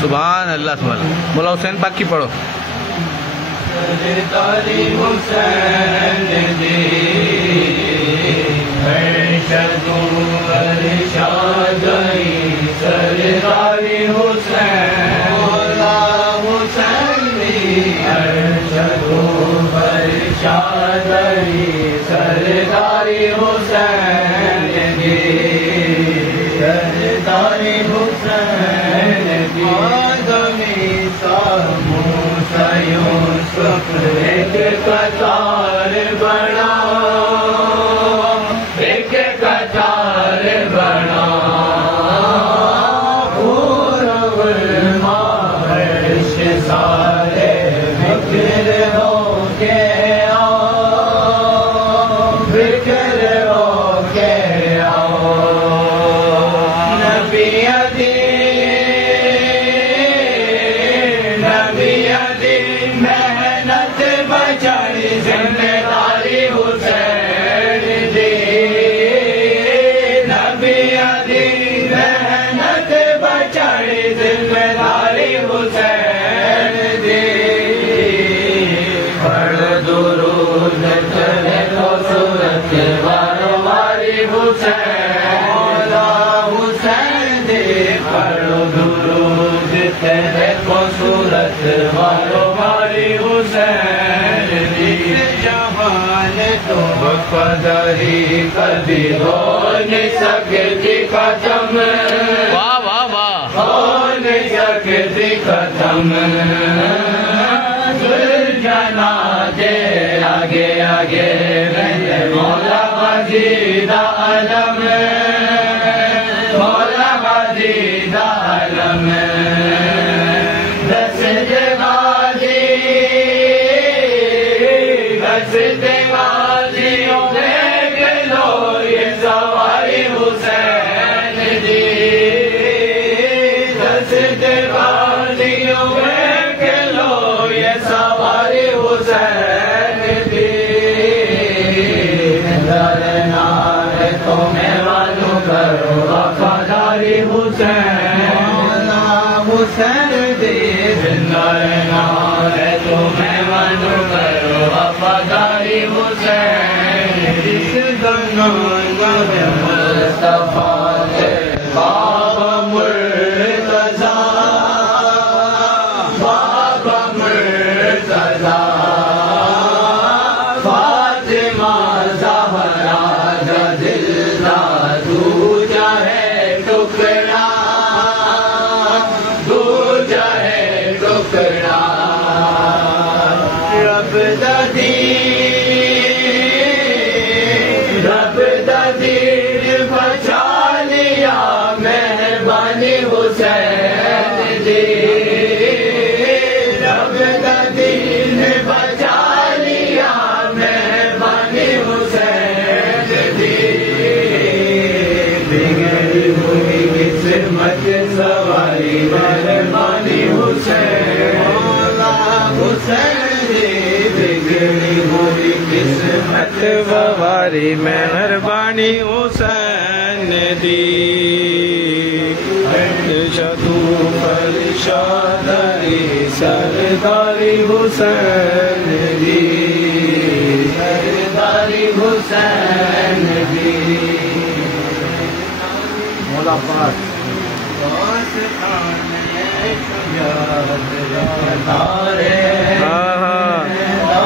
सुभान अल्लाह सुभान। बोला हुसैन पाक की पढ़ो। सरदारी हुसैन जी सरदारी हुसैन मौला हुसैन सरदारी हुसैन जी सरदारी हुसैन जी आदमी मूसा यूसुफ एक कतार बना एक कतार बना मार्श सारे बिखर हो के बिखर हो के आओ नबी मेहनत बचाई जिम्मेदारी हुसैन दी नबी मेहनत बचाई जिम्मेदारी हुसैन दी पढ़ दुरूद चले तो सूरत वारो वारी हुसैन मौला हुसैन दे पढ़ दुरूद चले तो सूरत वारो वारी हुसैन दी जहान तो वफादारी कभी हो नहीं सकती खत्म वाह वाह वाह हो नहीं सकती खत्म जना दे आगे आगे रहे मौला मजीदा आलम मौला मजीदा आलम दस देवाजियों में लो ये सवारी हुसैन जी दस देवाजियों में लो ये सवारी हुसैन जी नारे तो मैं मालूम करो वफादारी हुसैन हुसैन देव नारे तो मैं मालूम करो वफादारी हुसैन जिस गंगा में मुस्तफा बाबा मुर्तजा बाबा मुर्तजा फातिमा ज़हरा का दिलदा दूजा है टुकड़ा दूजा है टुकड़ा रब दीन बचा लिया मेहरबानी हुसैन जी रब दीन बचा लिया मेहरबानी हुसैन जी बिगड़ी हुई किस्मत सवारी मेहरबानी हुसैन मौला हुसैन बिगड़ी हुई किस्मत सवारी मेहरबानी हुसैन दी शतू फरिशादारी सरदारी हुसैन दी सरदारी हुसैन दी मौला पाक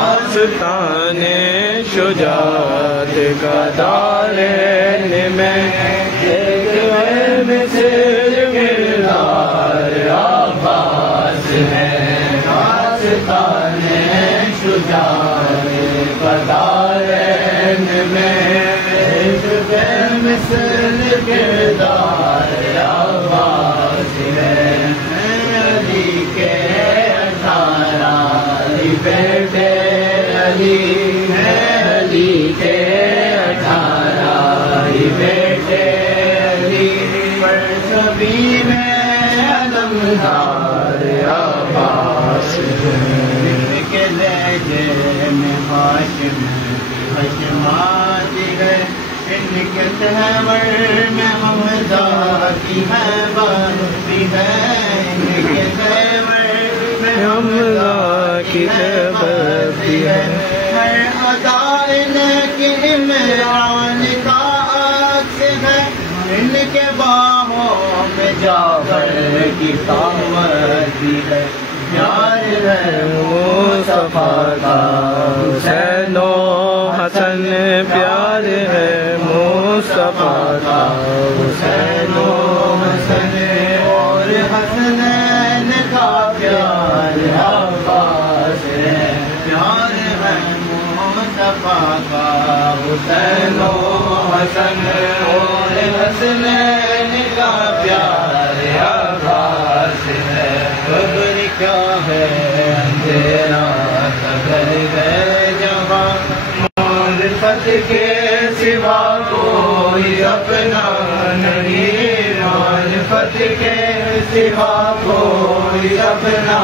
दास्ताने शुजात का दारैन में एक मिस्र किरदार आबास है दास्ताने शुजात का दारैन में एक मिस्र किरदार आबास है अली के 18 बेटे अली है अली के 18 बेटे अली पर सभी में अलमदार अब्बास के लहजे में हाशिम हशमाती है इनके सहवर में हमजा की है बस्ती है, इनके सहवर में हमजा की है बस्ती है। हर अदा इनके इमरान का अक्स है, इनके बाहों में जाफर की सावती है। प्यार है मुस्तफा का हुसैन हसन, प्यार है मुस्तफा का हुसैन हसन, और हसनैन का प्यार अब्बास है। प्यार है मुस्तफा का हुसैन हसन, और हसनैन का प्यार अब्बास है। खबर क्या है अंधेरा खबर है जहाँ, मारिफत के सिवा कोई अपना नहीं, मारिफत के सिवा कोई अपना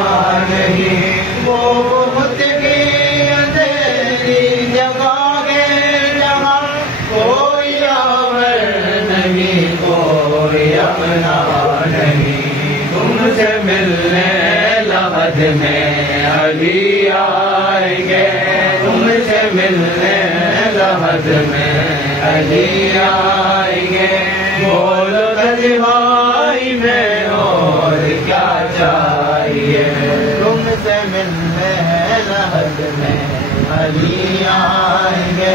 नहीं। वो बहुत की अंधेरी जगह है जहाँ, कोई आवर नहीं कोई अपना नहीं। तुमसे मिलने लहद में अली आएंगे, तुमसे मिलने लहद में अली आएंगे। बोलो तजवाई में और क्या चाहिए, तुमसे मिलने लहद में अली आएंगे।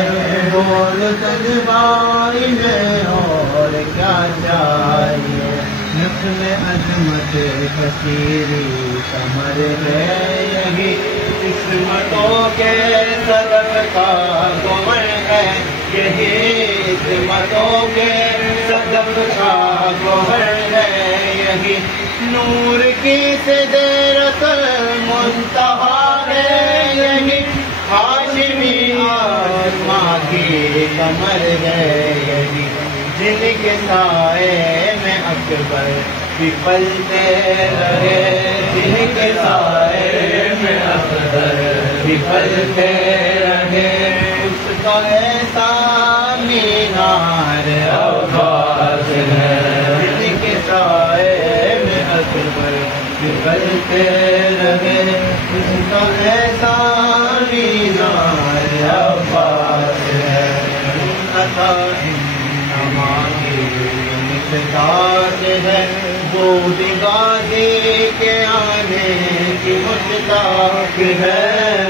बोलो तजवाई में और क्या चाहिए। नस्ल अजमत कसीरी कमर है यही, किस्मतों के सदक का गोबर है यही, किस्मतों के सदक का गोबर है यही। नूर की सिदरतुल मुंतहा है यही, हाशिमी आसमां की कमर है यही। जिनके साए में अकबर विफलते रहे, जिनके साए में अकबर विफलते रहे। उसका ऐसा मीनार अब्बास है, जिनके साए में अकबर विफलते रहे। उसका ऐसा मीनार अब्बास है। मिक़दार है वो भी गाज़ी के आने की मुश्ताक है,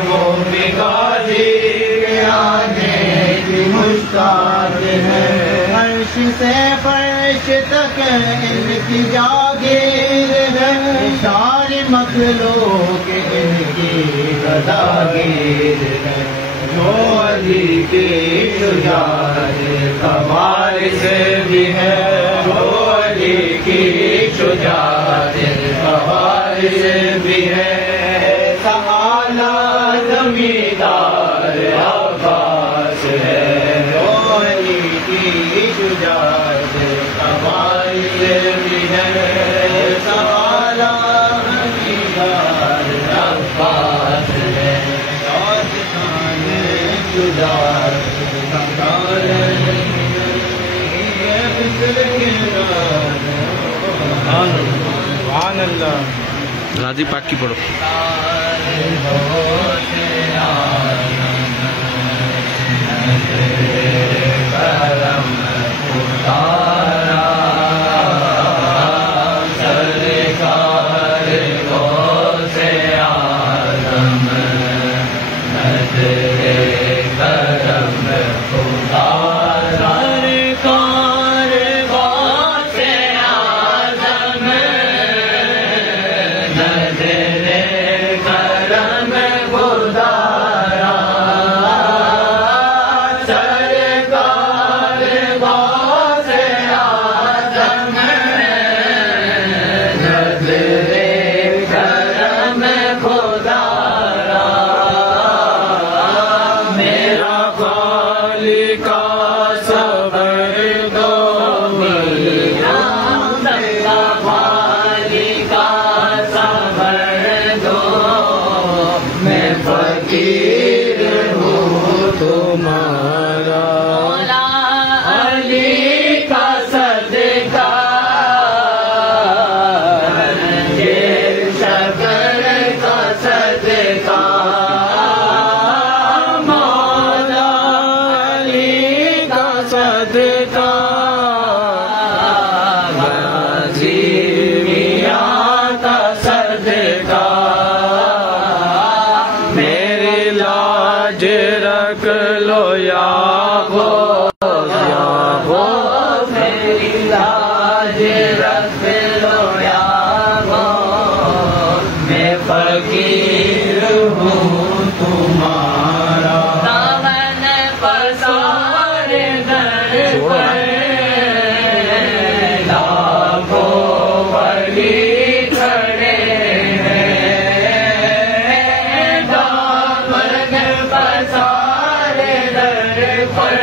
वो भी गाज़ी के आने की मुश्ताक है। अर्श से फर्श तक इनकी जागीर है, सारी मखलूक इनकी गदागीर है। जो अली की शुजाअत कमाल से भी है, जो अली की शुजाअत कमाल से भी है। ऐसा आला जमींदार अब्बास है, जो अली की शुजाअत कमाल से भी है। ऐसा आला जमींदार अब्बास है, राजी पाक की पढ़ो। लाज रख लो यागो यागो, मेरी लाज रख लो यागो, मैं फकीर हूँ तुम्हारा। दामन पसारे दर पर लाखों वली खड़े हैं, दामन पसारे दर पर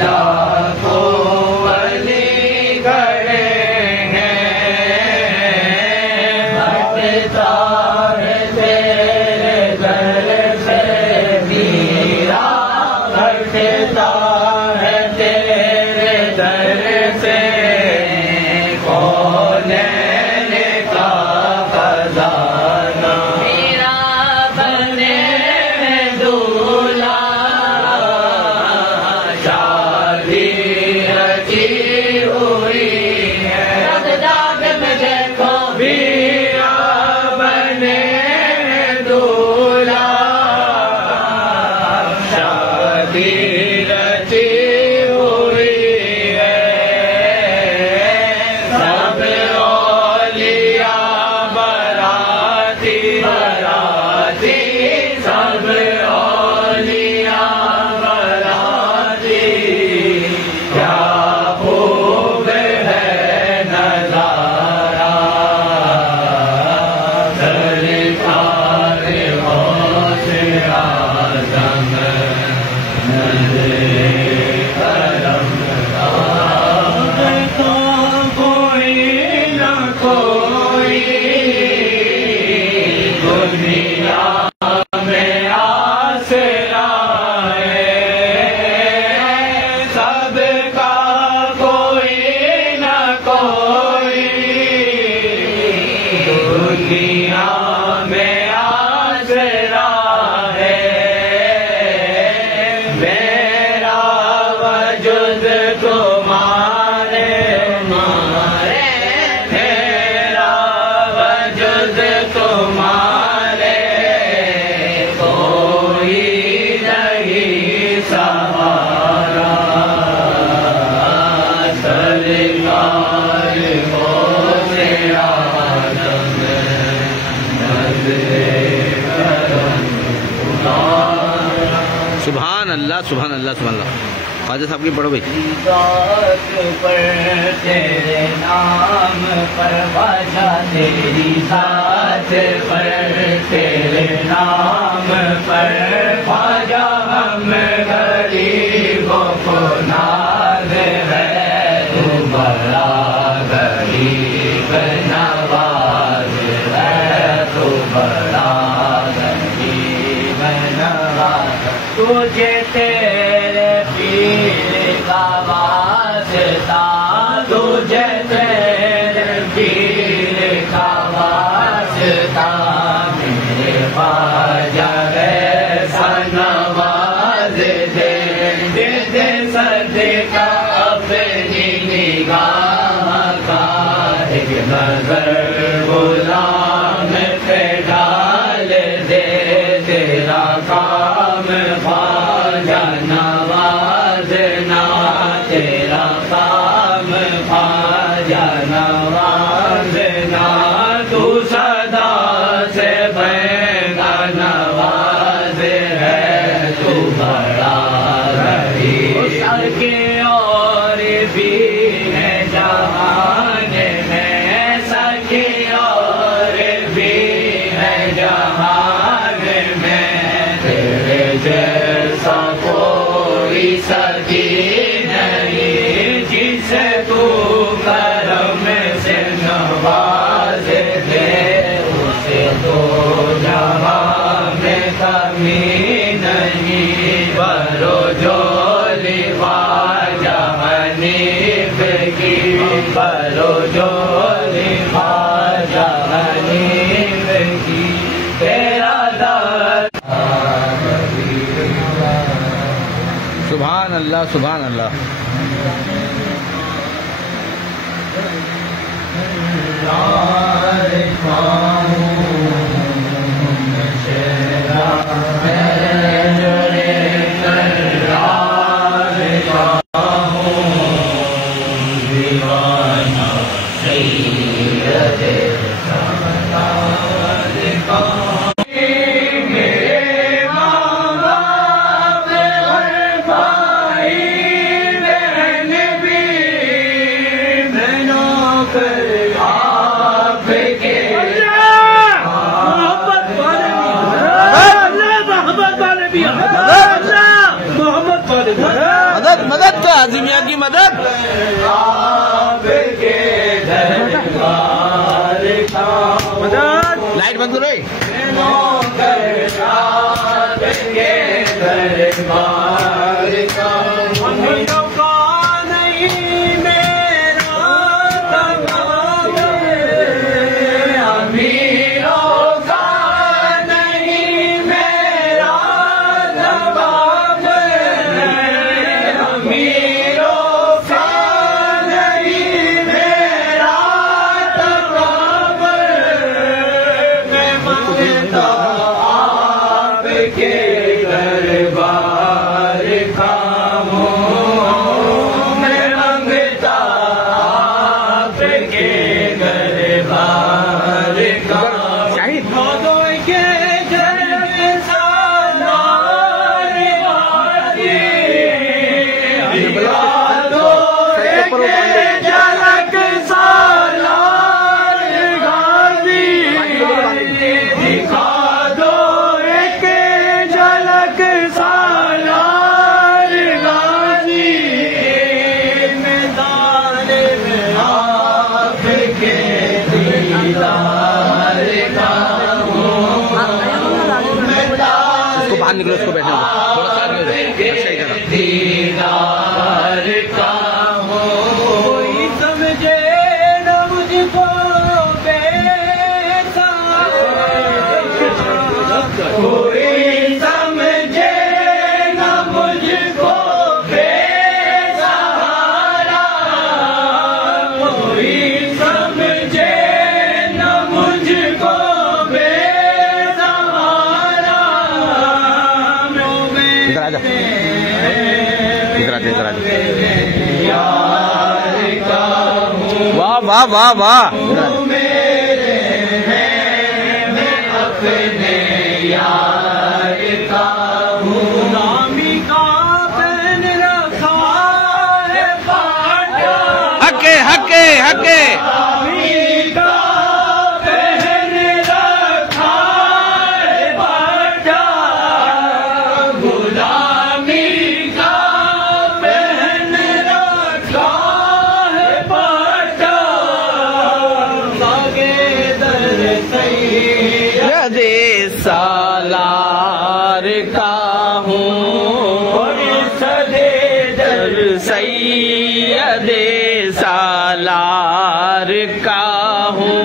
लाखों वली खड़े हैं। हटता है तेरे दर से मीरा, हटता है तेरे दर से कौनैन का खजाना। मेरा बने दूल्हा, शादी रची हुई है। दाग में देखो मीरा बने दूल्हा, शादी रची हुई है। सब औलिया बराती बराती, सब औलिया बराती, क्या खूब है नजारा। सरकार गौसे आज़म नज़रे करम तो कोई न कोई दुनिया में आसरा है। सबका कोई न कोई दुनिया में आसरा है। मेरा वजूद तुम्हारे मारे, मेरा वजूद तुम्हारे, कोई नहीं सहारा। सरकार गौसे आज़म नज़रे करम तुम्हारा। सुभान अल्लाह सुभान अल्लाह सुभान अल्लाह। ख्वाजा साहब की पढ़ो भाई। जात पर तेरे नाम पर बाजा, तेरी जात पर तेरे नाम पर बाजा, हम गरीबों को नाज है। तू बड़ा गरीब नवाज है, तू बड़ा गरीब नवाज। तुझे तेरे पीर का वास्ता, तुझे तेरे पीर का वास्ता, मेरे ख्वाजा ऐसा नवाज दे, दे दे सदका अपनी निगाह का। एक नजर गुलाम पे डाल दे, तेरा काम ख्वाजा नवाजना, तेरा काम ख्वाजा नवाजना। तू सदा से बैगा नवाज है, तू बड़ा रही के और भी है जहान में, सके और भी है जहान में। तेरे जैसा कोई सकी नहीं, जिसे तू करम से नवाज दे, उसे तो जहां में कमी नहीं। बरो जोली ख्वाजा हनीफ की, बरो जोली ख्वाजा हनीफ की, तेरा दर। सुभान अल्लाह सुभान अल्लाह। यार मदद मदद का हाजिमिया की मदद। लाइट बंद करो। बाहर निकलो, उसको बैठने दो, थोड़ा सा आगे हो जाए। अच्छा दीदार का हो कोई समझे न मुझको बेसहारा, कोई समझे न मुझको बेसहारा, कोई समझे न मुझको इधर आजा। वाह वाह वाह वाह। हके हके हके सालार का हूँ सैयदे सालार का हूँ,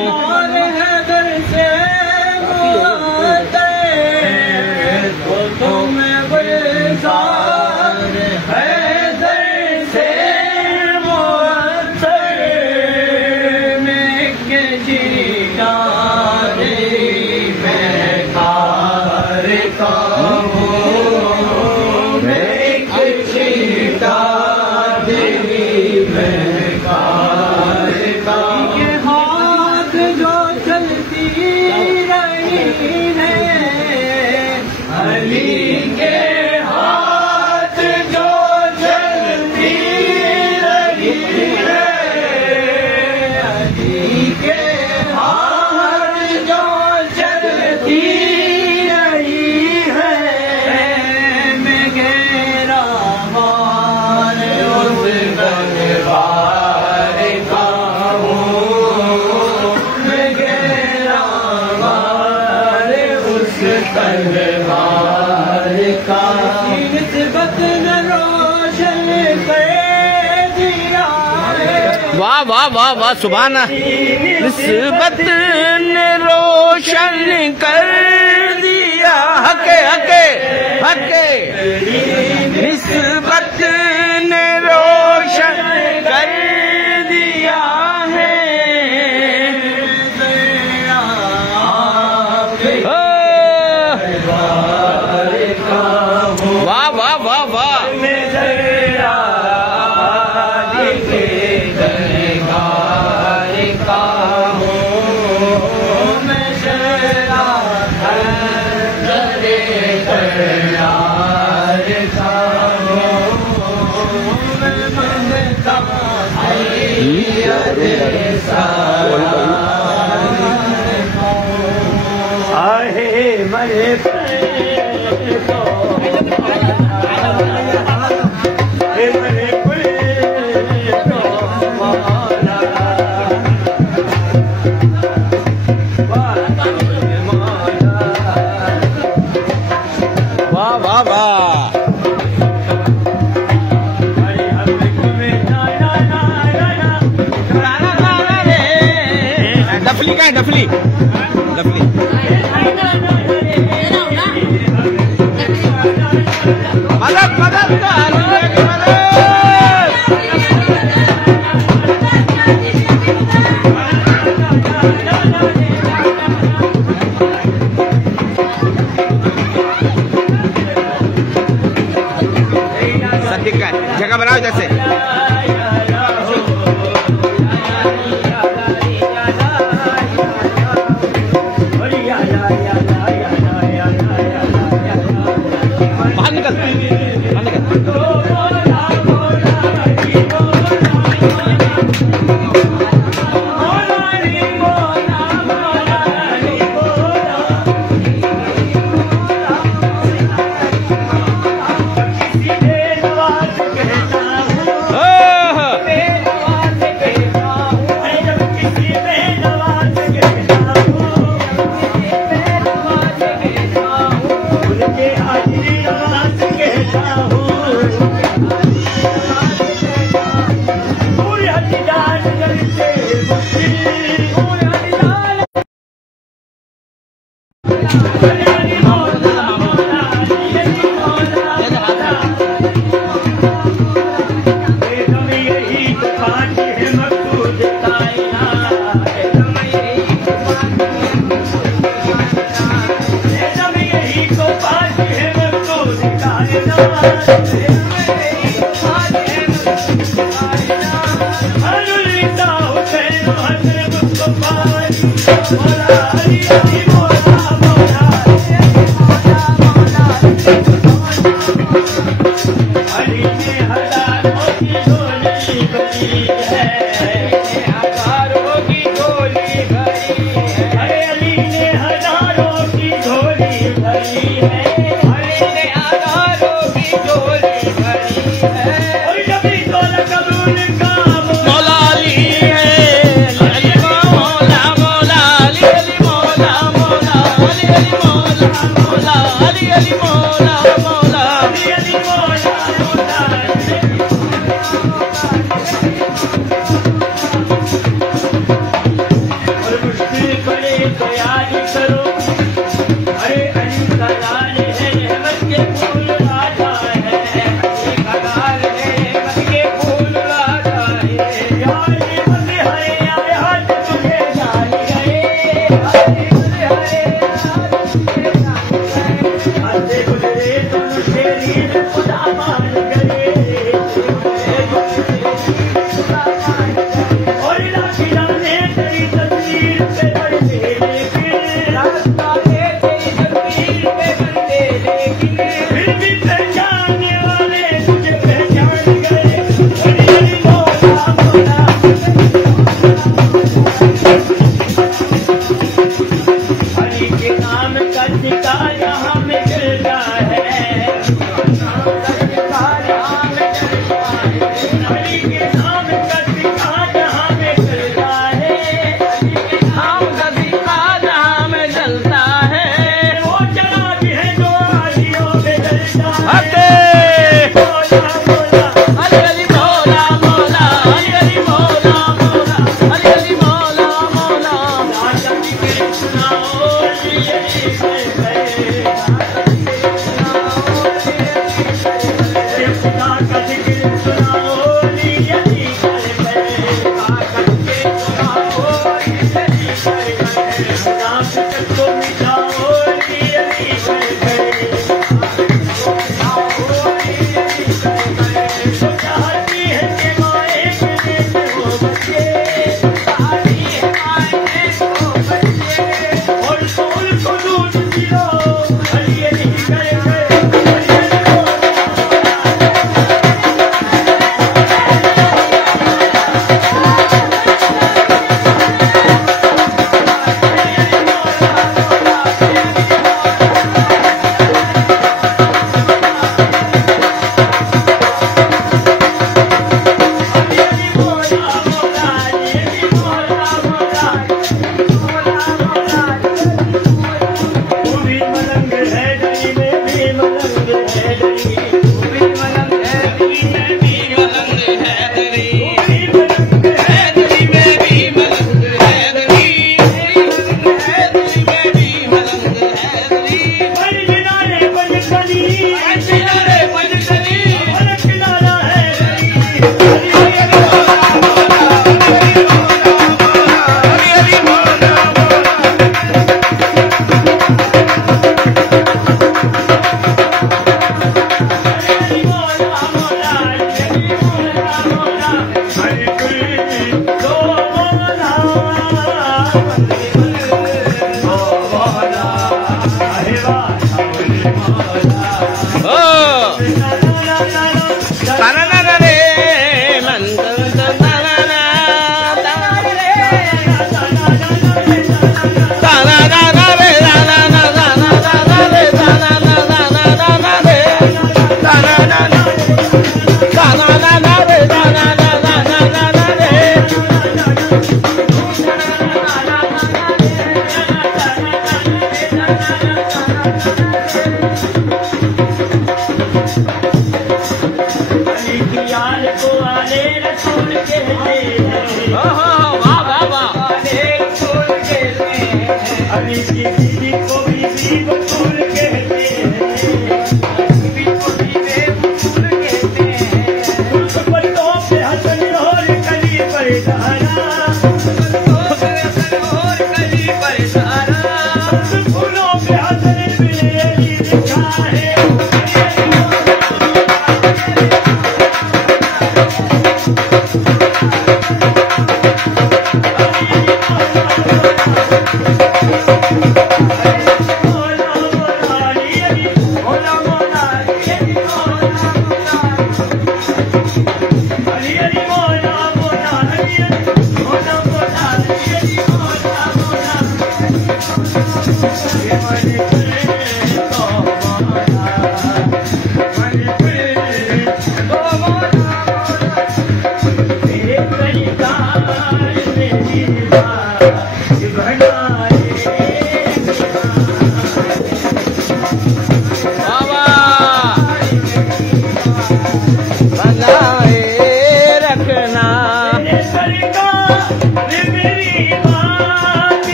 वाह वाह वाह वाह सुभान निस्बत ने रोशन कर दिया, हके हके हके निस्बत ने रोशन कर दिया है। यार आहे मरे वाह वाह वाह डफली का है डफली डफली मदद मदद सत्य का जगह बनाओ जैसे बाहर निकल को मिटाओ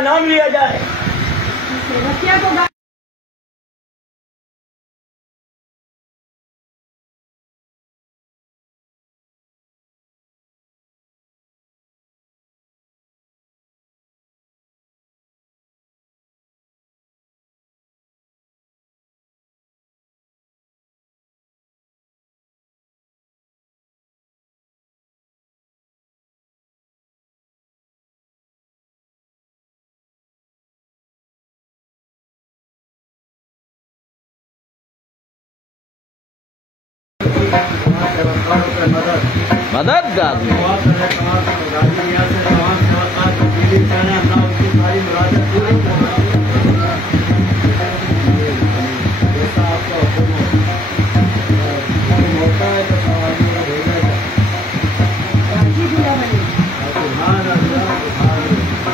नाम लिया जाए। मदद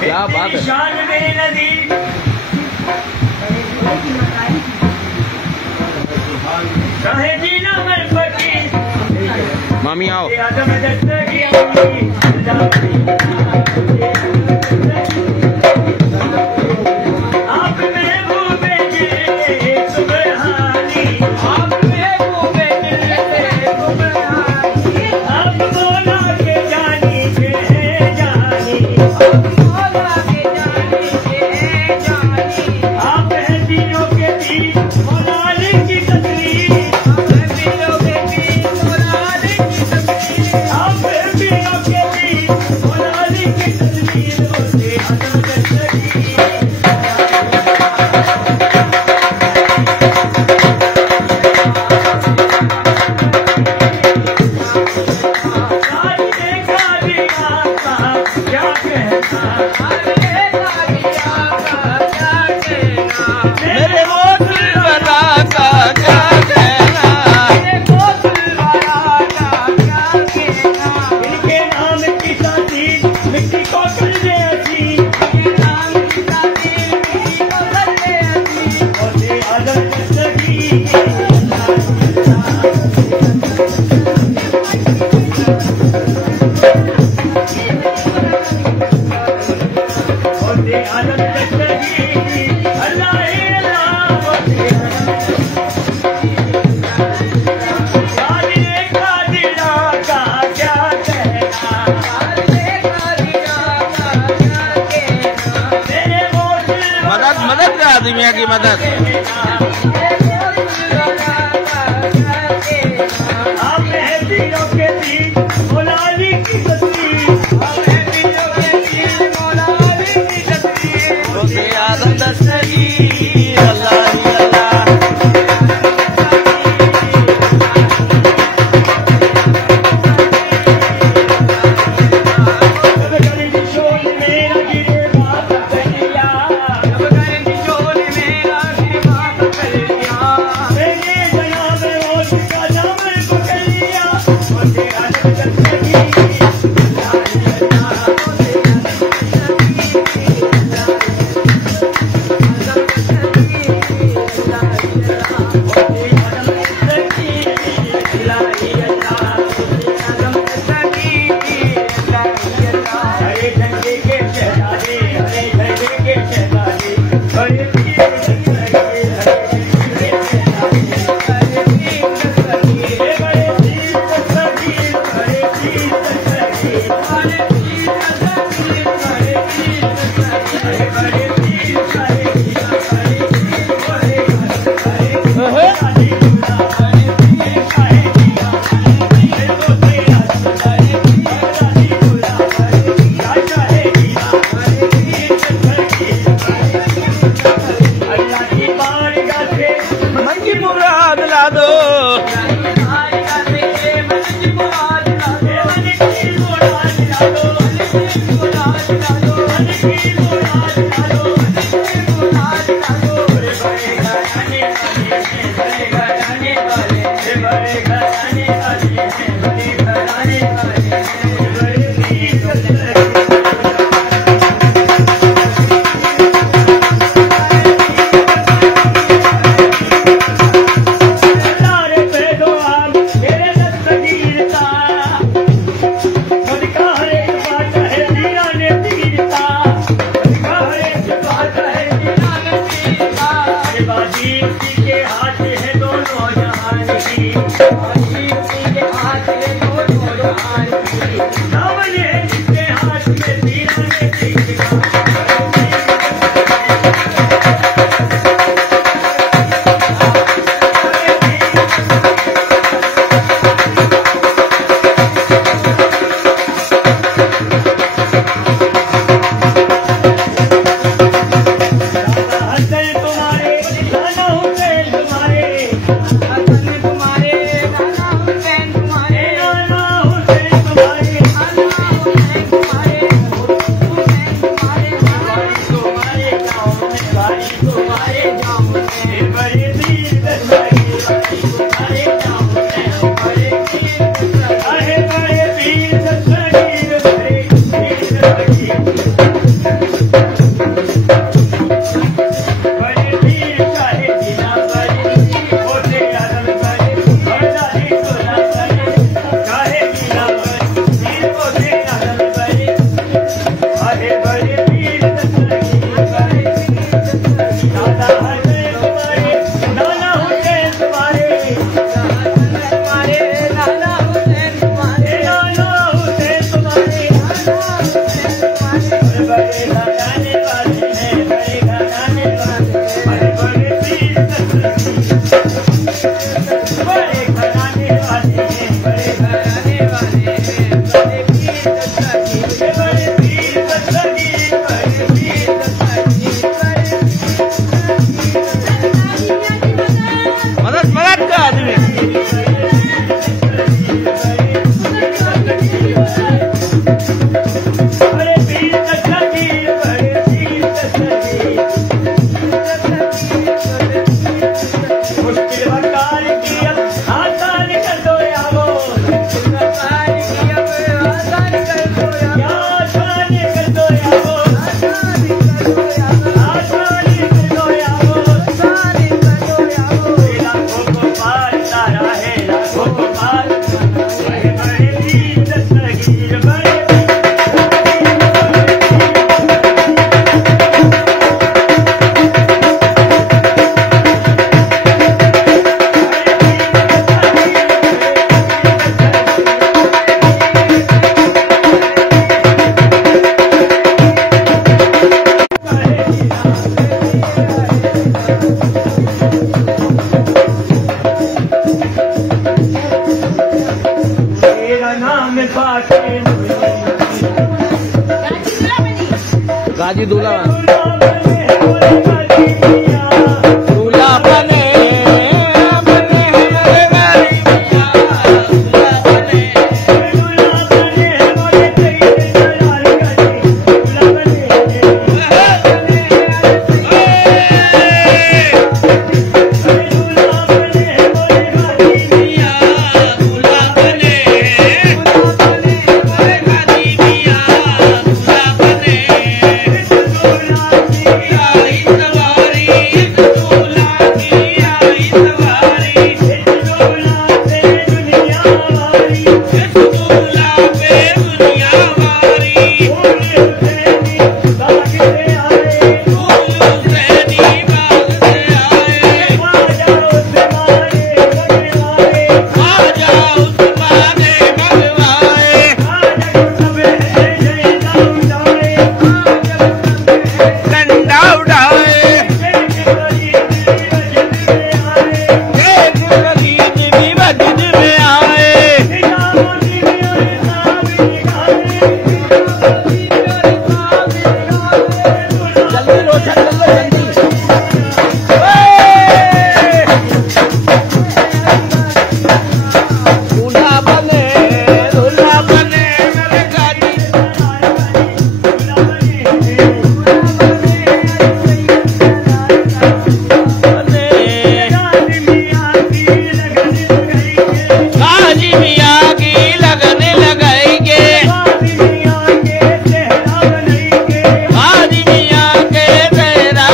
क्या बात है। शान में नदी चाहे जीना मैं फकीर मामी आओ आदम दस्तगी आप महबूबे के सुबहानी आप महबूबे के सुबहानी आप मौला के जानी के जानी आप मौला के जानी के जानी आप हैं दिलों के बीच मौलाली की तस्वीर आप हैं दिलों के बीच मौलाली की तस्वीर आप हैं दिलों के बीच मौलाली की तस्वीर होते आदम दस्तगी मेरे मोती वाला का क्या कहना इनके नाम की तासीर मिट्टी को कर दे ऐसी होते आदम दस्तगी होते आदम दस्तगी अल्लाह ही अल्लाह होते कादिर कादिरा का क्या कहना तेरे मोती मदद मदद का आदमी की मदद आप हैं दिलों के बीच मौलाली की तस्वीर आप हैं दिलों के बीच मौलाली की तस्वीर होते आदम दस्तगी अल्लाह ही अल्लाह जब करें शोर मेरा गिरे बाप कर दिया जब करें शोर मेरा गिरे बाप कर दिया मैंने जनाब होश का नाम पकड़ लिया होते आदम दस्तगी हरे झंडे के शहजादे हरे झंडे के शहजादे हरे पीर दस्तगी हरे पीर दस्तगी हरे पीर दस्तगी हरे पीर दस्तगी हरे पीर दस्तगी हरे पीर दस्तगी हरे हरे पीर हरे हरे हरे हरे मन की मुराद ला दो जी दूल्हा दूल्हा बने हाजी मियाँ के तेरा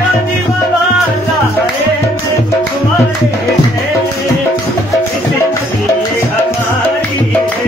राजी बाबा सारे में तुम्हारे हैं, जिंदगी ये हमारी है।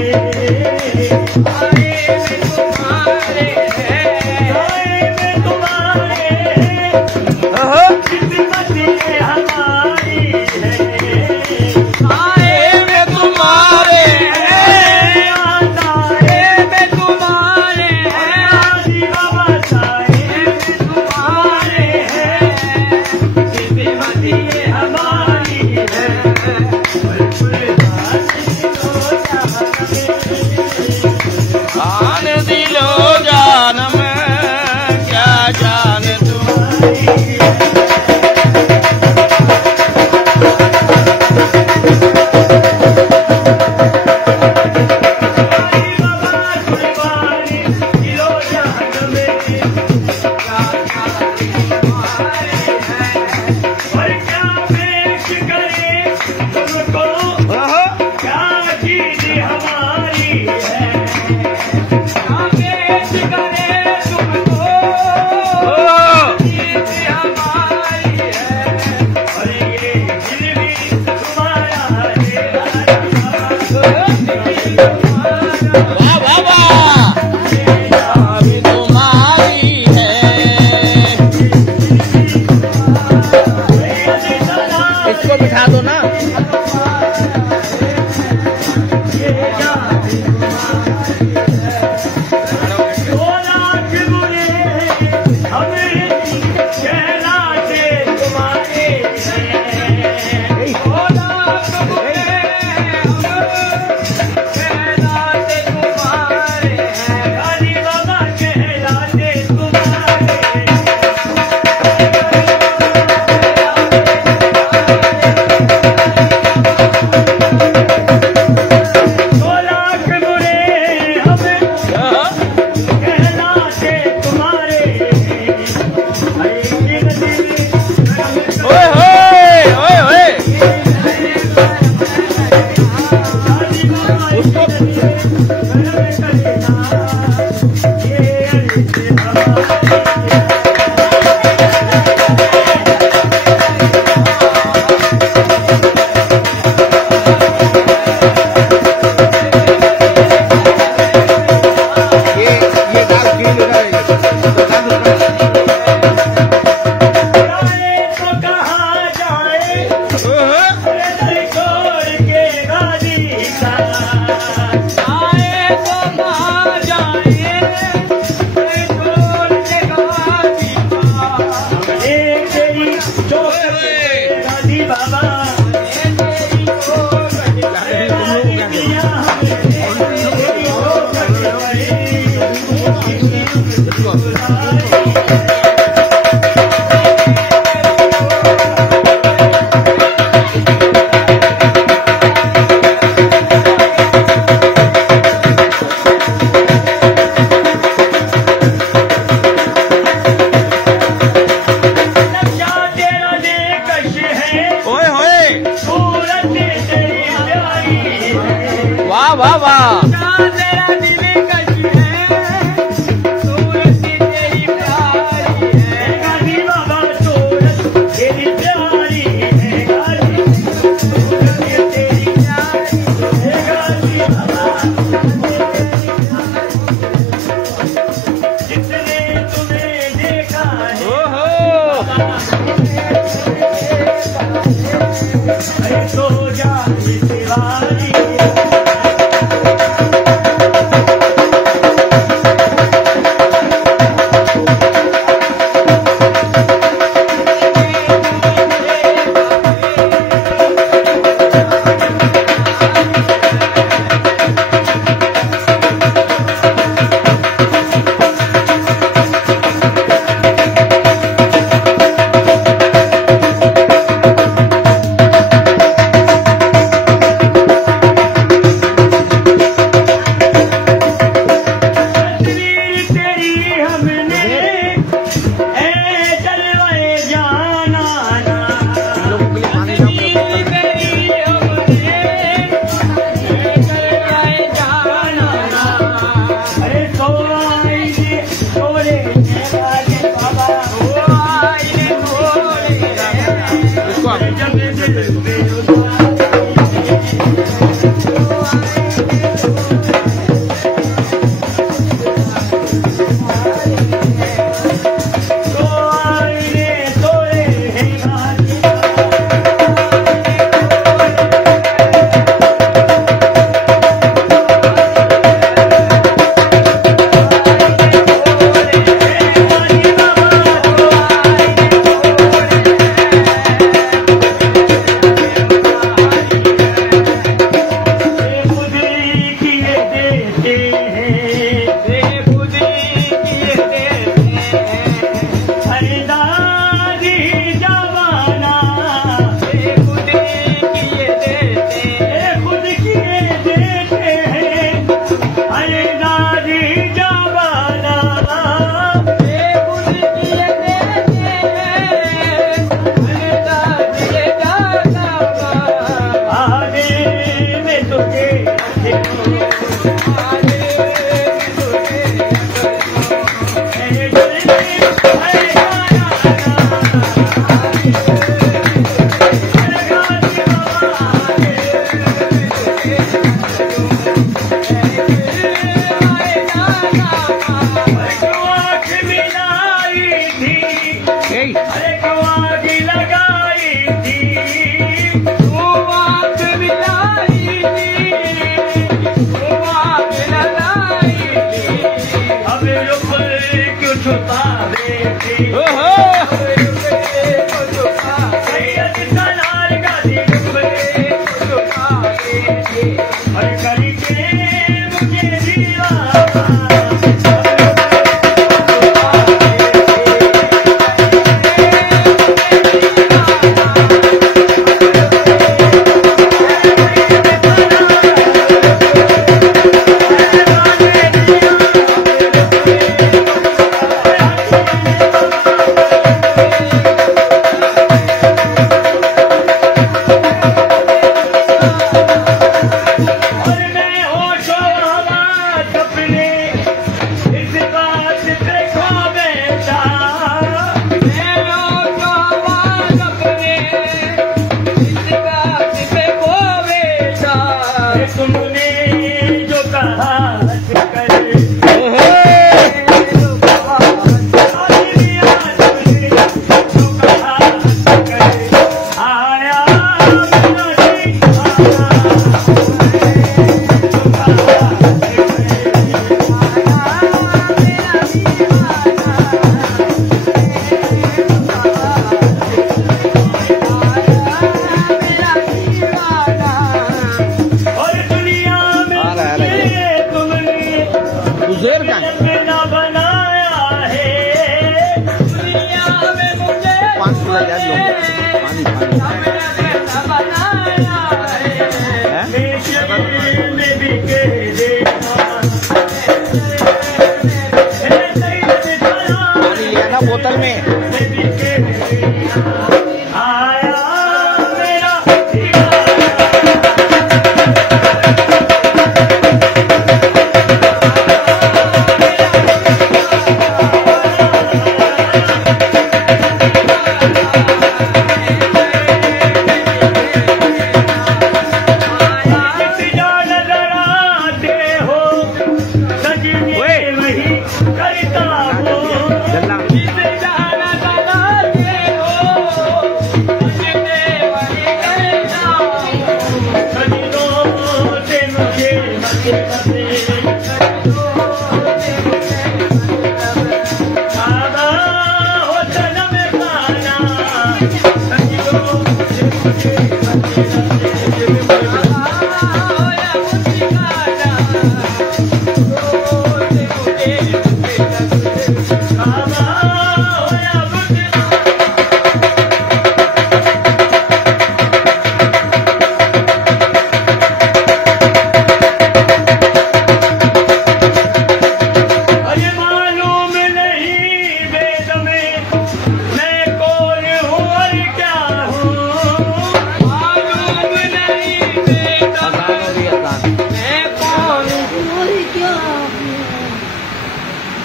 बोतल में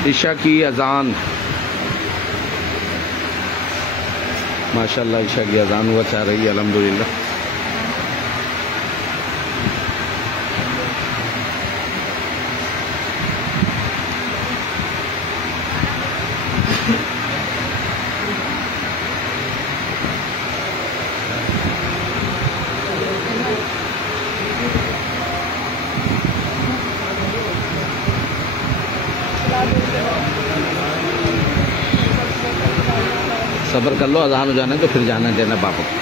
ईशा की अजान, माशाल्लाह ईशा की अजान हुआ चाह रही है अल्हम्दुलिल्लाह। सब्र कर लो, अजान हो जाने तो फिर जाने देना वापस।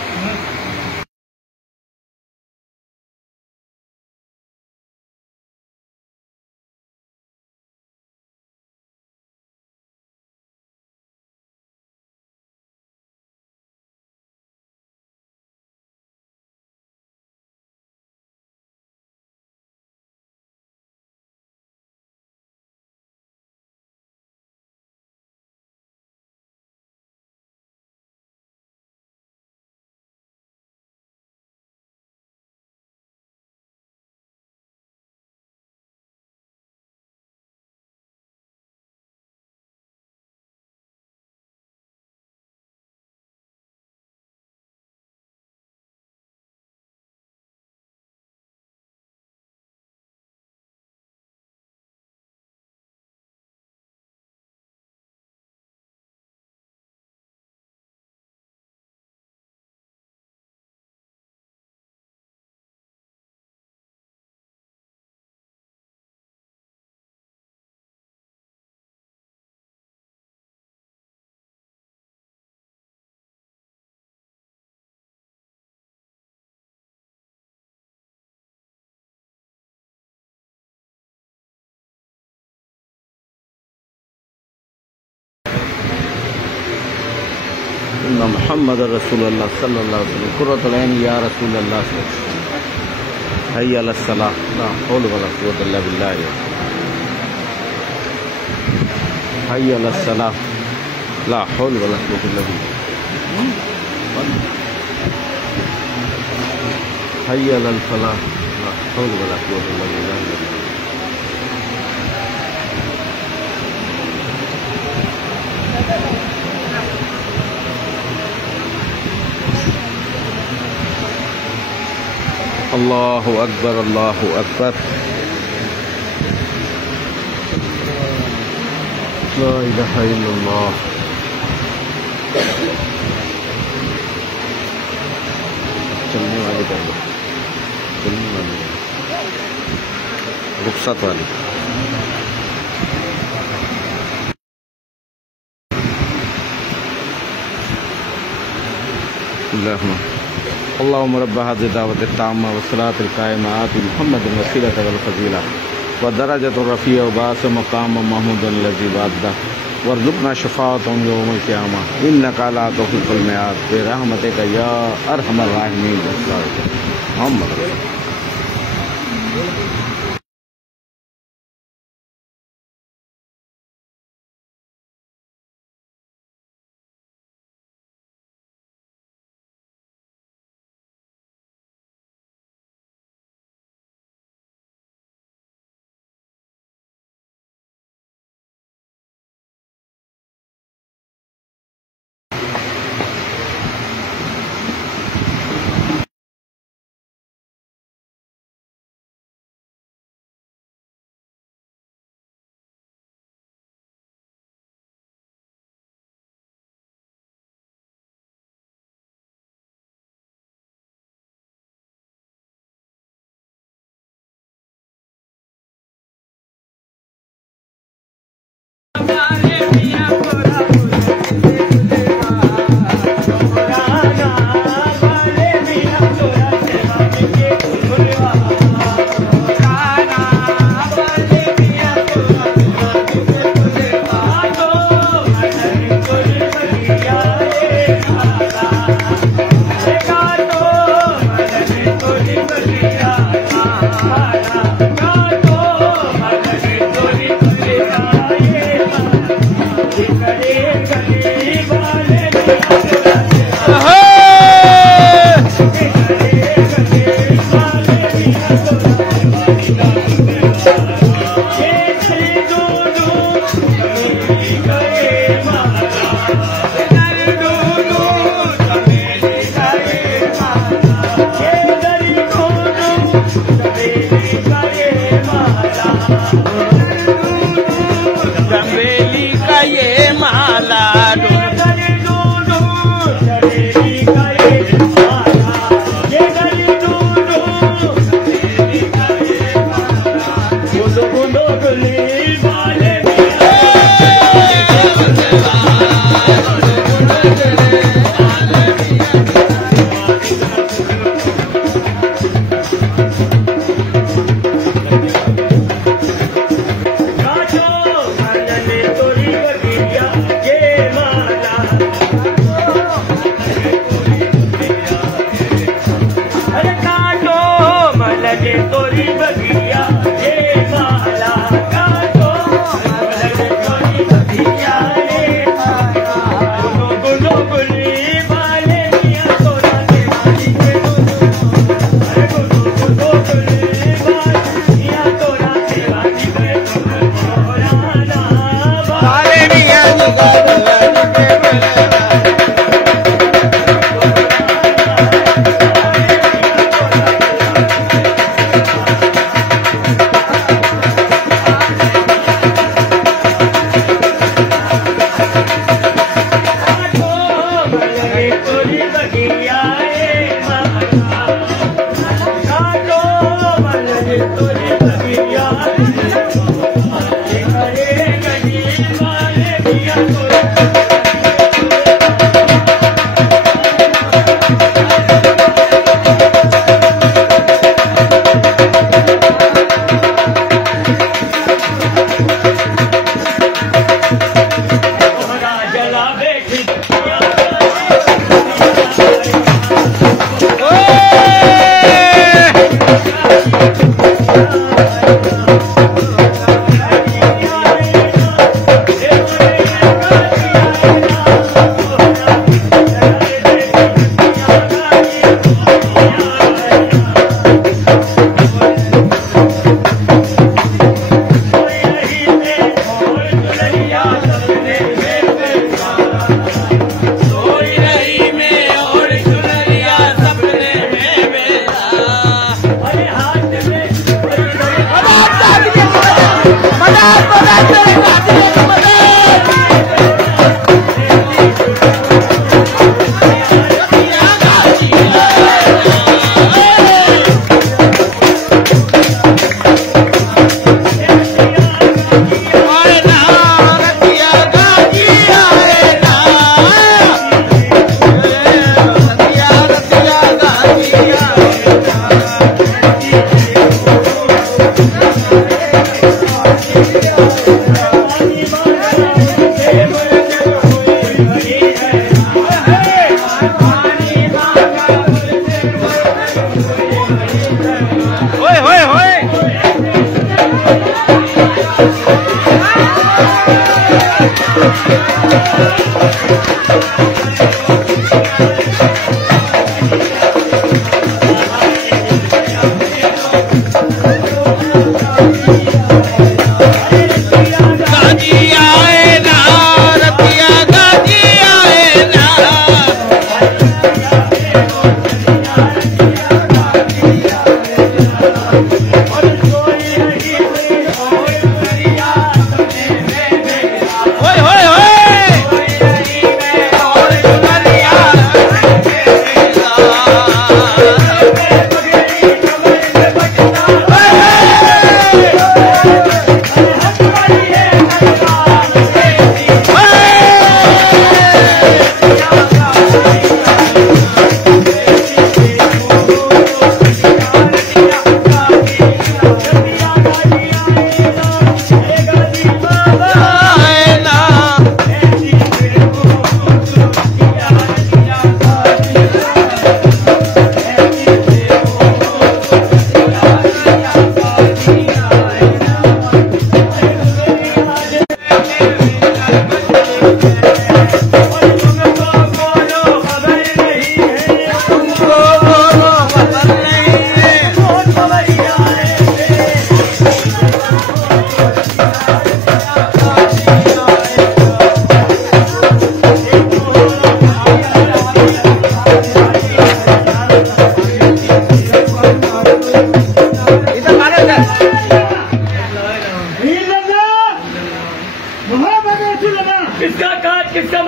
मोहम्मद रसूलुल्लाह सल्लल्लाहु अलैहि वसल्लम कुर्रतुल ऐन या रसूलल्लाह से हय्या अलस सलाह ला हौल वला कुव्वता इल्ला बिल्लाह हय्या अलस सलाह ला हौल वला कुव्वता इल्ला बिल्लाह हय्या अलल फलाह ला हौल वला कुव्वता इल्ला बिल्लाह अल्लाहु अकबर अल्लाहु अकबर ला इलाहा इल्लल्लाह चलने वाले कर लो चलने वाले रुखसत वाले अल्लाहुम्मा रब्ब हाज़िहि दावति ताम्मा व सलातिल काइमा आति मुहम्मदिन वसीलत वल फज़ीला व दरजतुर रफ़ीअ व बाअस मक़ाम महमूदन लज़ी वअदा वरज़ुक़ना शफ़ाअतहुम यौमल क़ियामा इन्नका अला तुख़्लिफ़ुल मिआद बिरहमतिका या अरहमर राहिमीन मोहम्मद। चमेली का ये माला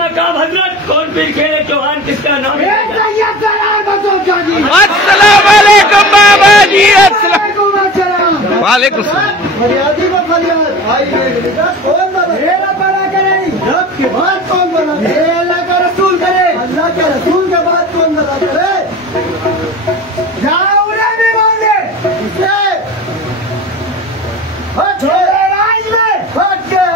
मकाम हजरत कौन पीर खेले चौहान किसका नाम है? अस्सलाम वालेकुम बाबा जी। वालेकुम सलाम। फरियादी को फरियाद भाई कौन बड़ा करे? रब के बाद कौन बड़ा करे? अल्लाह का रसूल करे। अल्लाह के रसूल के बाद कौन बड़ा करे? यहाँ उन्हें भी मान दे इससे राज में हट के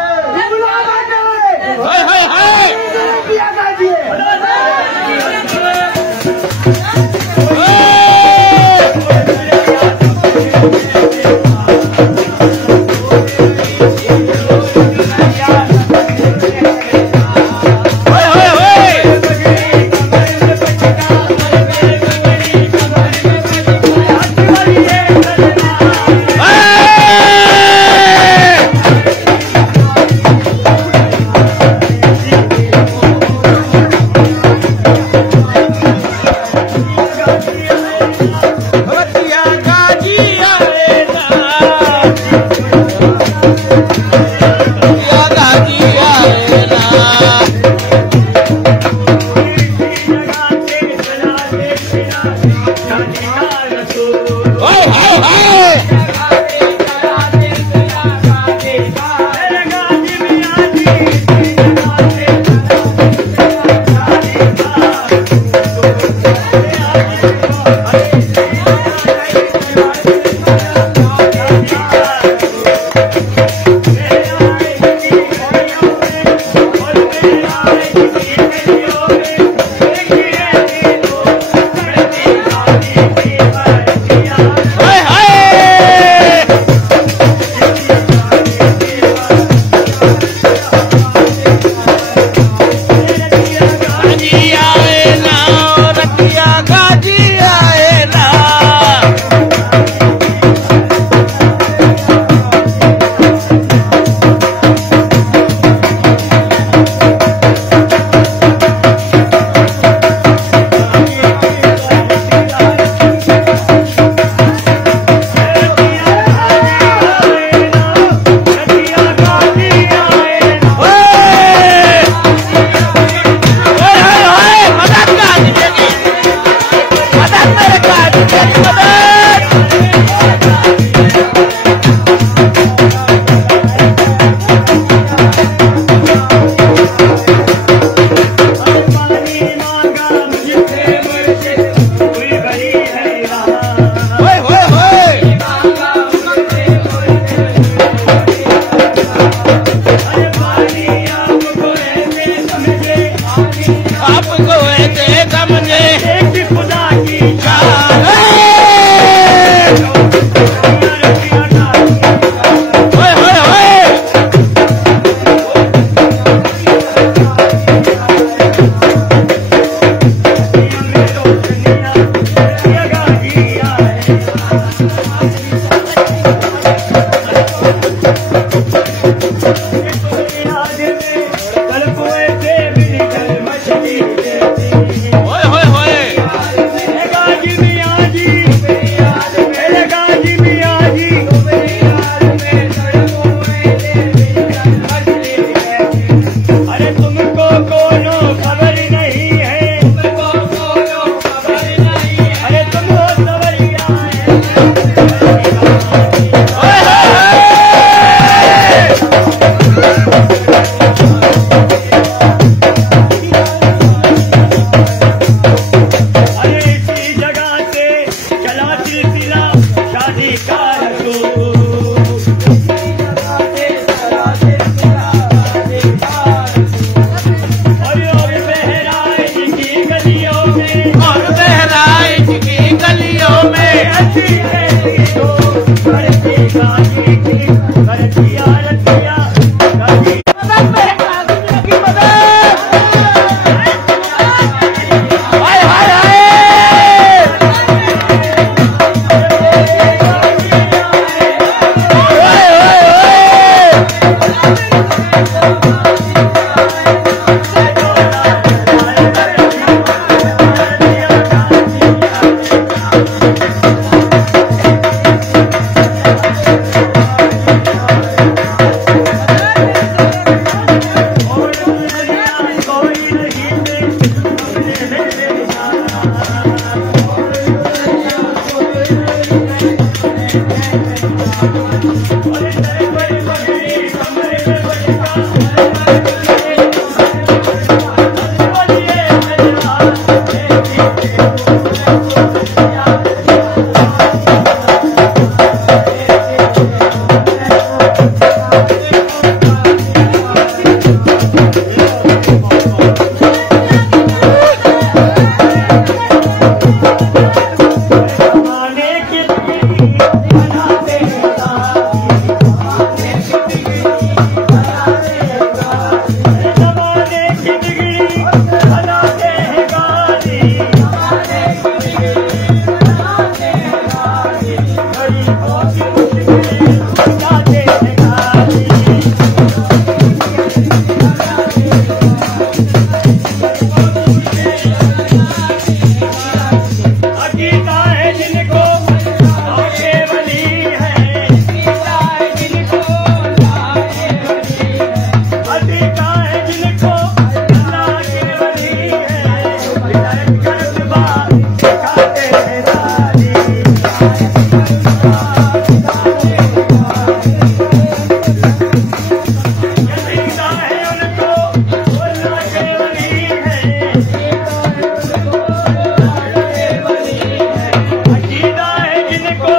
अकीदा है जिनको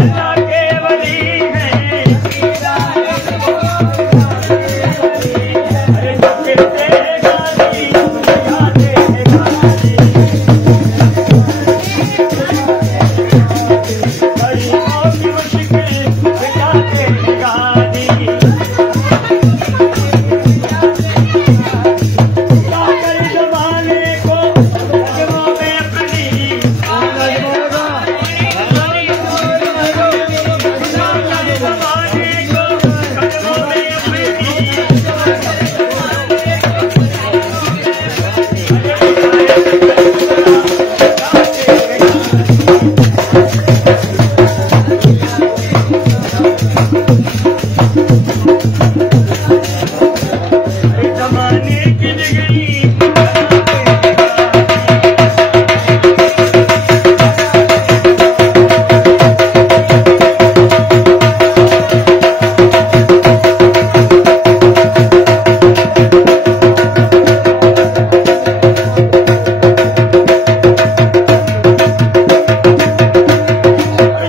अल्लाह के वली है। अरे जो कहते हैं गाली दिखाते हैं गाली, गरीबों की मुश्किल दिखाते हैं गाली। ताकर जमाने को कदमों में अपनी, ताकर जमाने को कदमों में अपनी। जमाने की डिग्री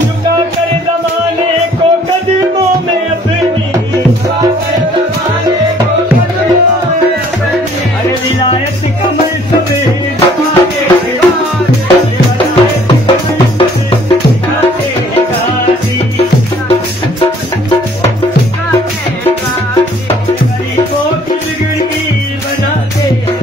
झुका कर जमाने को कदमों में अपनी। अरे विलायत कमर सभी दिखाते हैं गाजी, गरीबों की बिगड़ी बनाते हैं।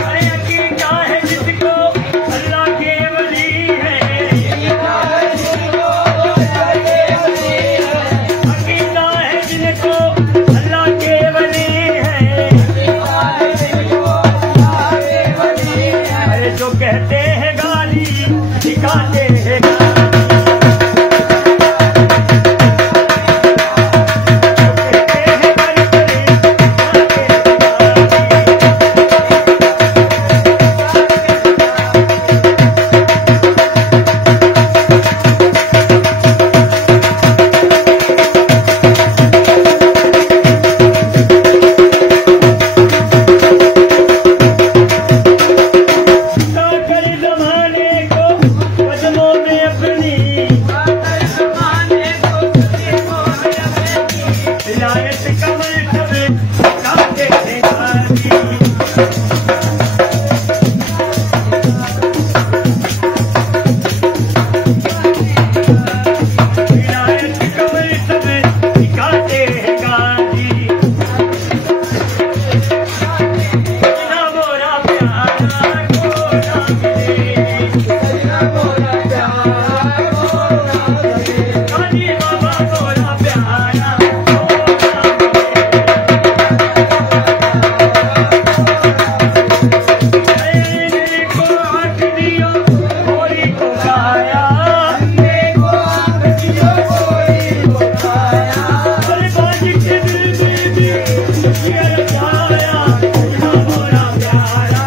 अरे अकीदा है जिसको अल्लाह के वली है। अकीदा है जिनको अल्लाह के वली है। अरे जो कहते हैं गाली दिखाते हैं गाली, जो कहते हैं करे करे दिखाते हैं गाली। ताकर जमाने को कदमों में अपनी, विलायत कमर सब दिखाते हैं गाजी। विलायत कमर सब दिखाते हैं गाजी। ना मोरा प्यारा गोरा मिले, गाजी बाबा मोरा प्यारा गोरा मिले। दिल को आँख दियो गोरी को गाया, अरे बाज के दिल में भी ये लगाया ना मोरा प्यारा।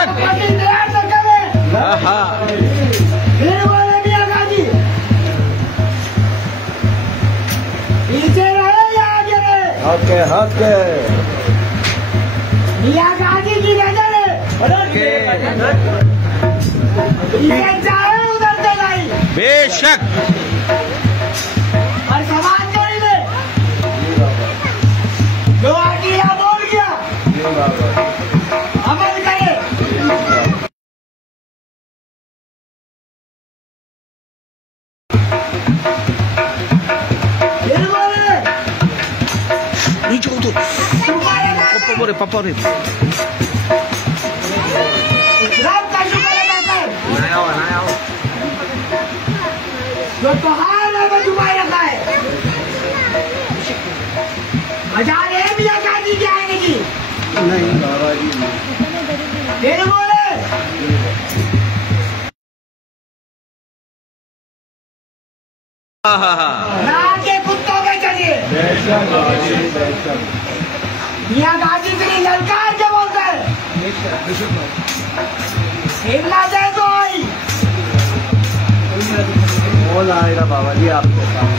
बेशक। हाँ फिर बोले मियां गाजी पीछे रहे या आगे रहे? ओके ओके मियां गाजी की नजर है पीछे जाए उधर से नहीं बेशक। और समाज जोड़ी में जो अकेला बोल गया अमल करे। फिर बोले पापा रे रब का शुक्र अदा कर जो पहाड़ में डुबाए रखा है। मजा है मियां गाजी की आने की। नहीं बाबा जी फिर बोले ना के कुत्तों के चलिए मियां गाजी के लिए ललकार के बोलते हैं हिमला दे तो आई कौन आएगा बाबा जी आपके सामने?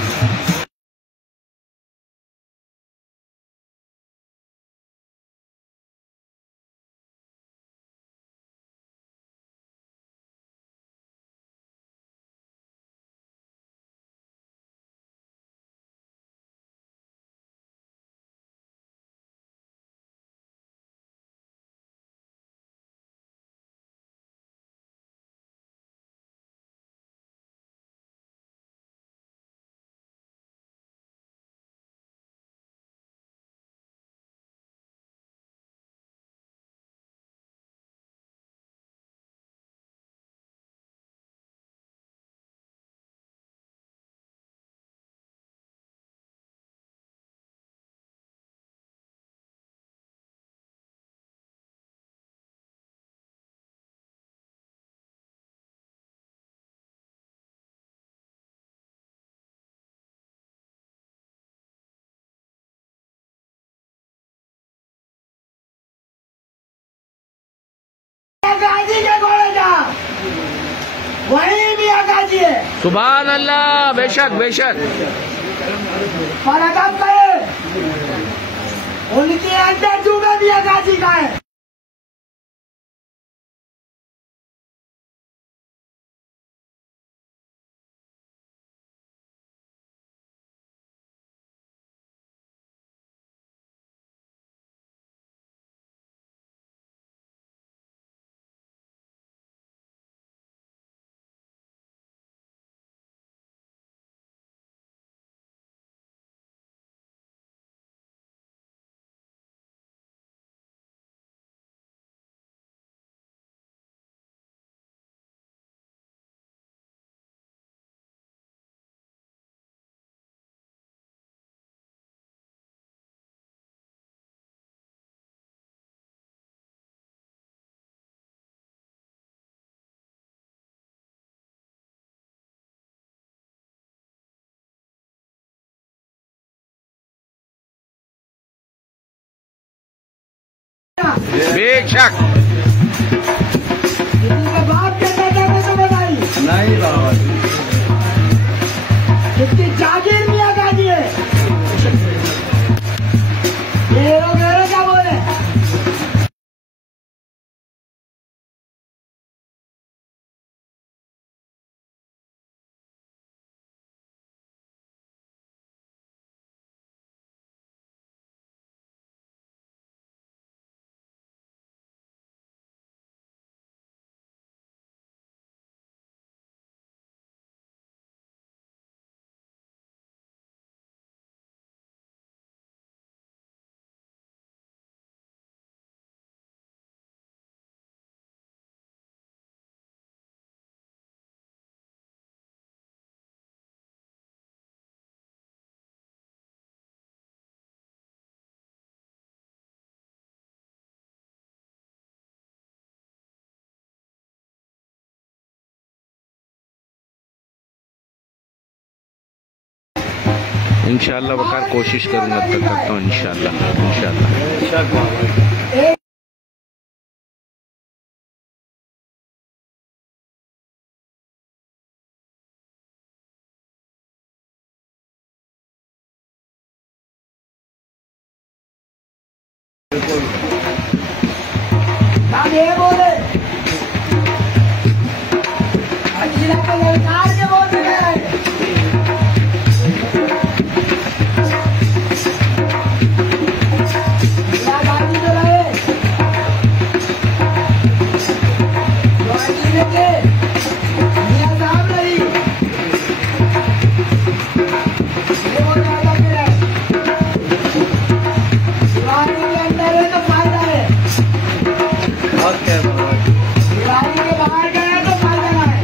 गाजी के घोड़े जा वही मियां गाजी है। सुभान अल्लाह। बेशक बेशक। पर अदब करे उनके अंदर जुबे मियां गाजी का है। बेशक। किसी बाप के बेटे को तो बताई नहीं बाबा जी किसकी जागीर मियां गाजी है। मेरो मेरो क्या बोले इंशाअल्लाह वकार कोशिश करूंगा तब करता हूँ इंशाअल्लाह। बिल्कुल हम ये बोले अजीला को ललकार के बोल रहे हैं गाड़ी जो रहे गाड़ी लेके मियां साहब रही ये बोल रहा था मेरा गाड़ी के अंदर है तो फायदा है हक है बाबा जी। गाड़ी के बाहर गया तो फायदा है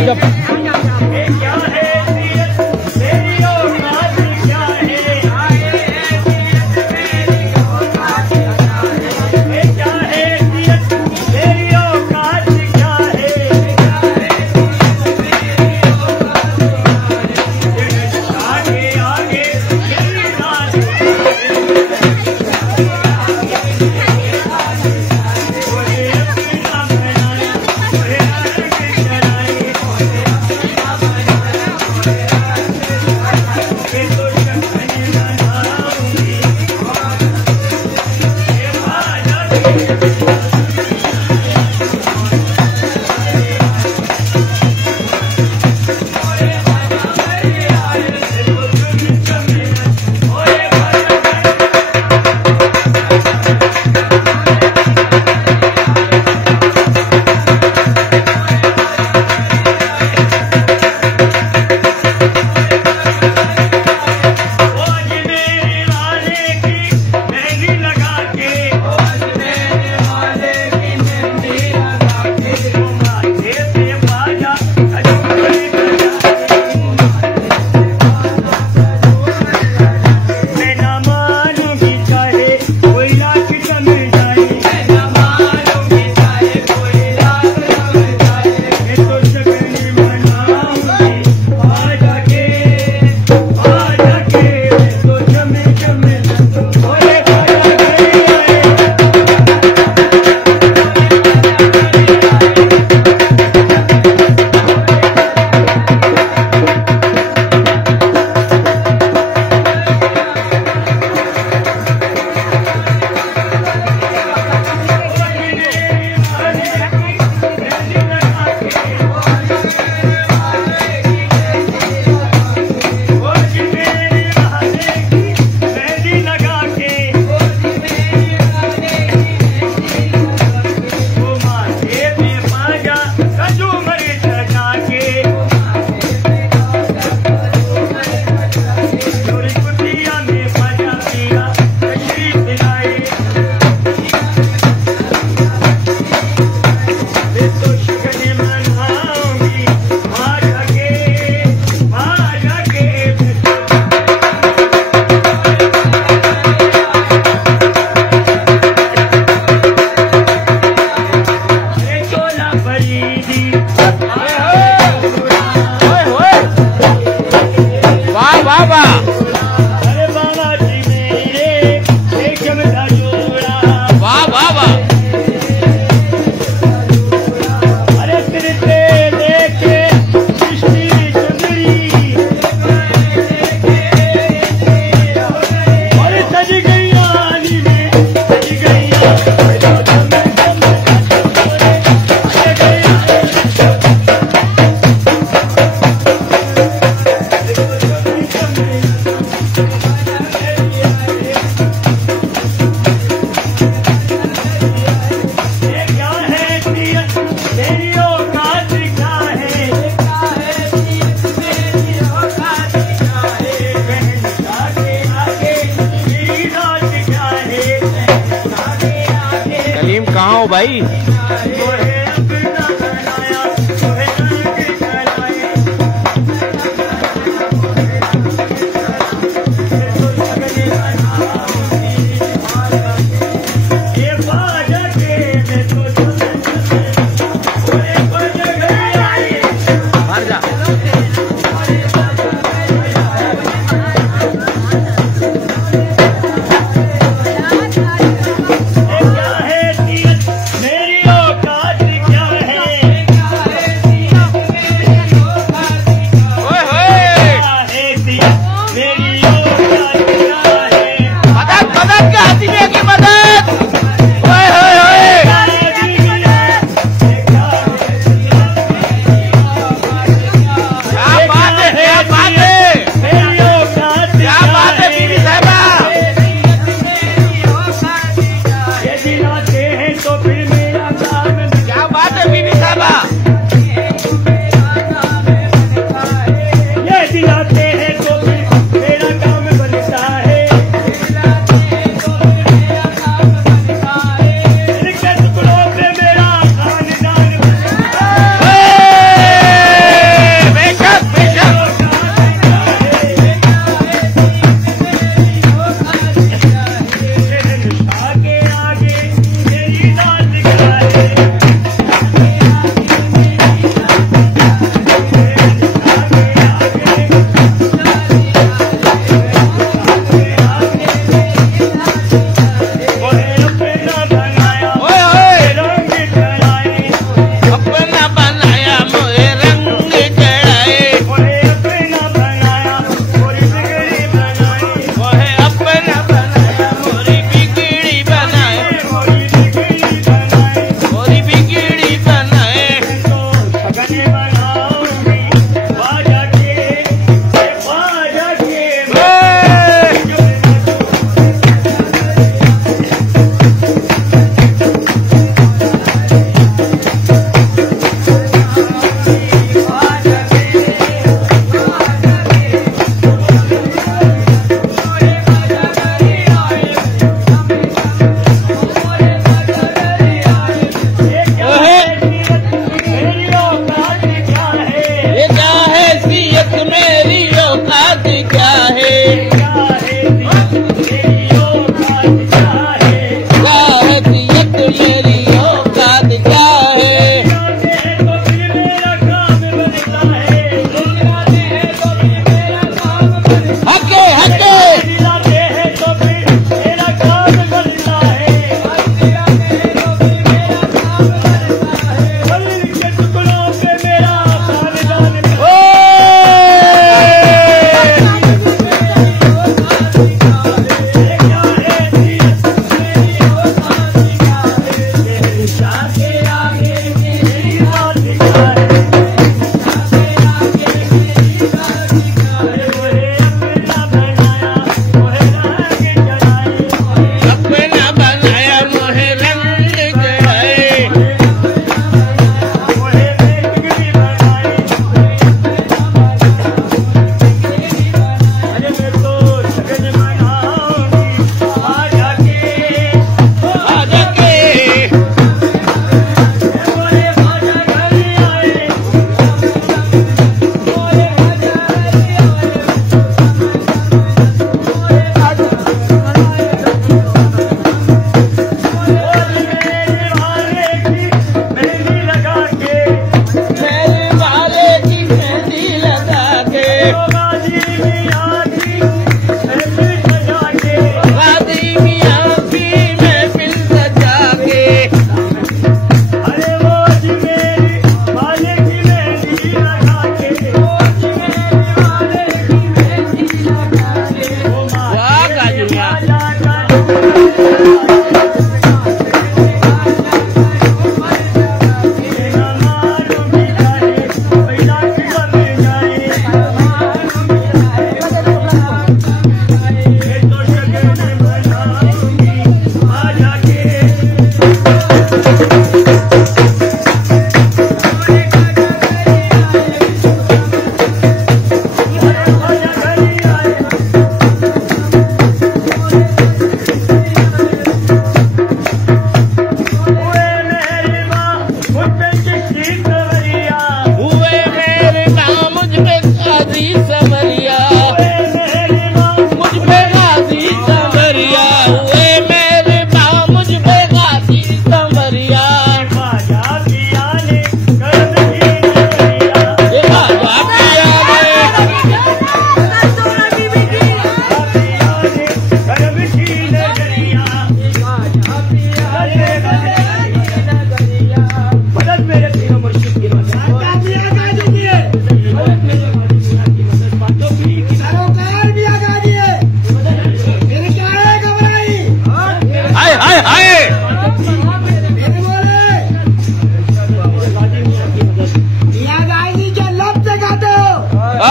क्या है सीरत मेरी औकात क्या है क्या है सीरत मेरी औकात क्या है आगे आगे मेरी बात कहाँ हो भाई? मेरी औकात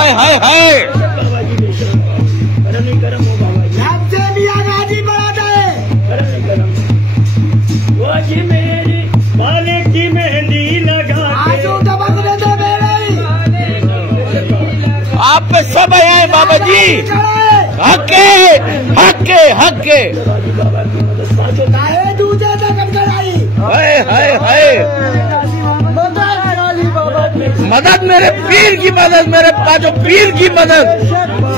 हाय हाय हाय। बाबा जी बेशक करम ही करम हो बाबा जी। आपसे मियां गाजी बढ़ाता है। करम ही करम। वो जी मेरी मालिक की मेहंदी लगा आंसू टपक रहे थे मेरे ही। आप पे सब आए हैं बाबा जी। हके हके हके। बाबा की मदद पाँचों काहे दूजे से कटकर आई। हाय हाय हाय। मदद मेरे पीर की मदद, मेरे पांचों पीर की मदद।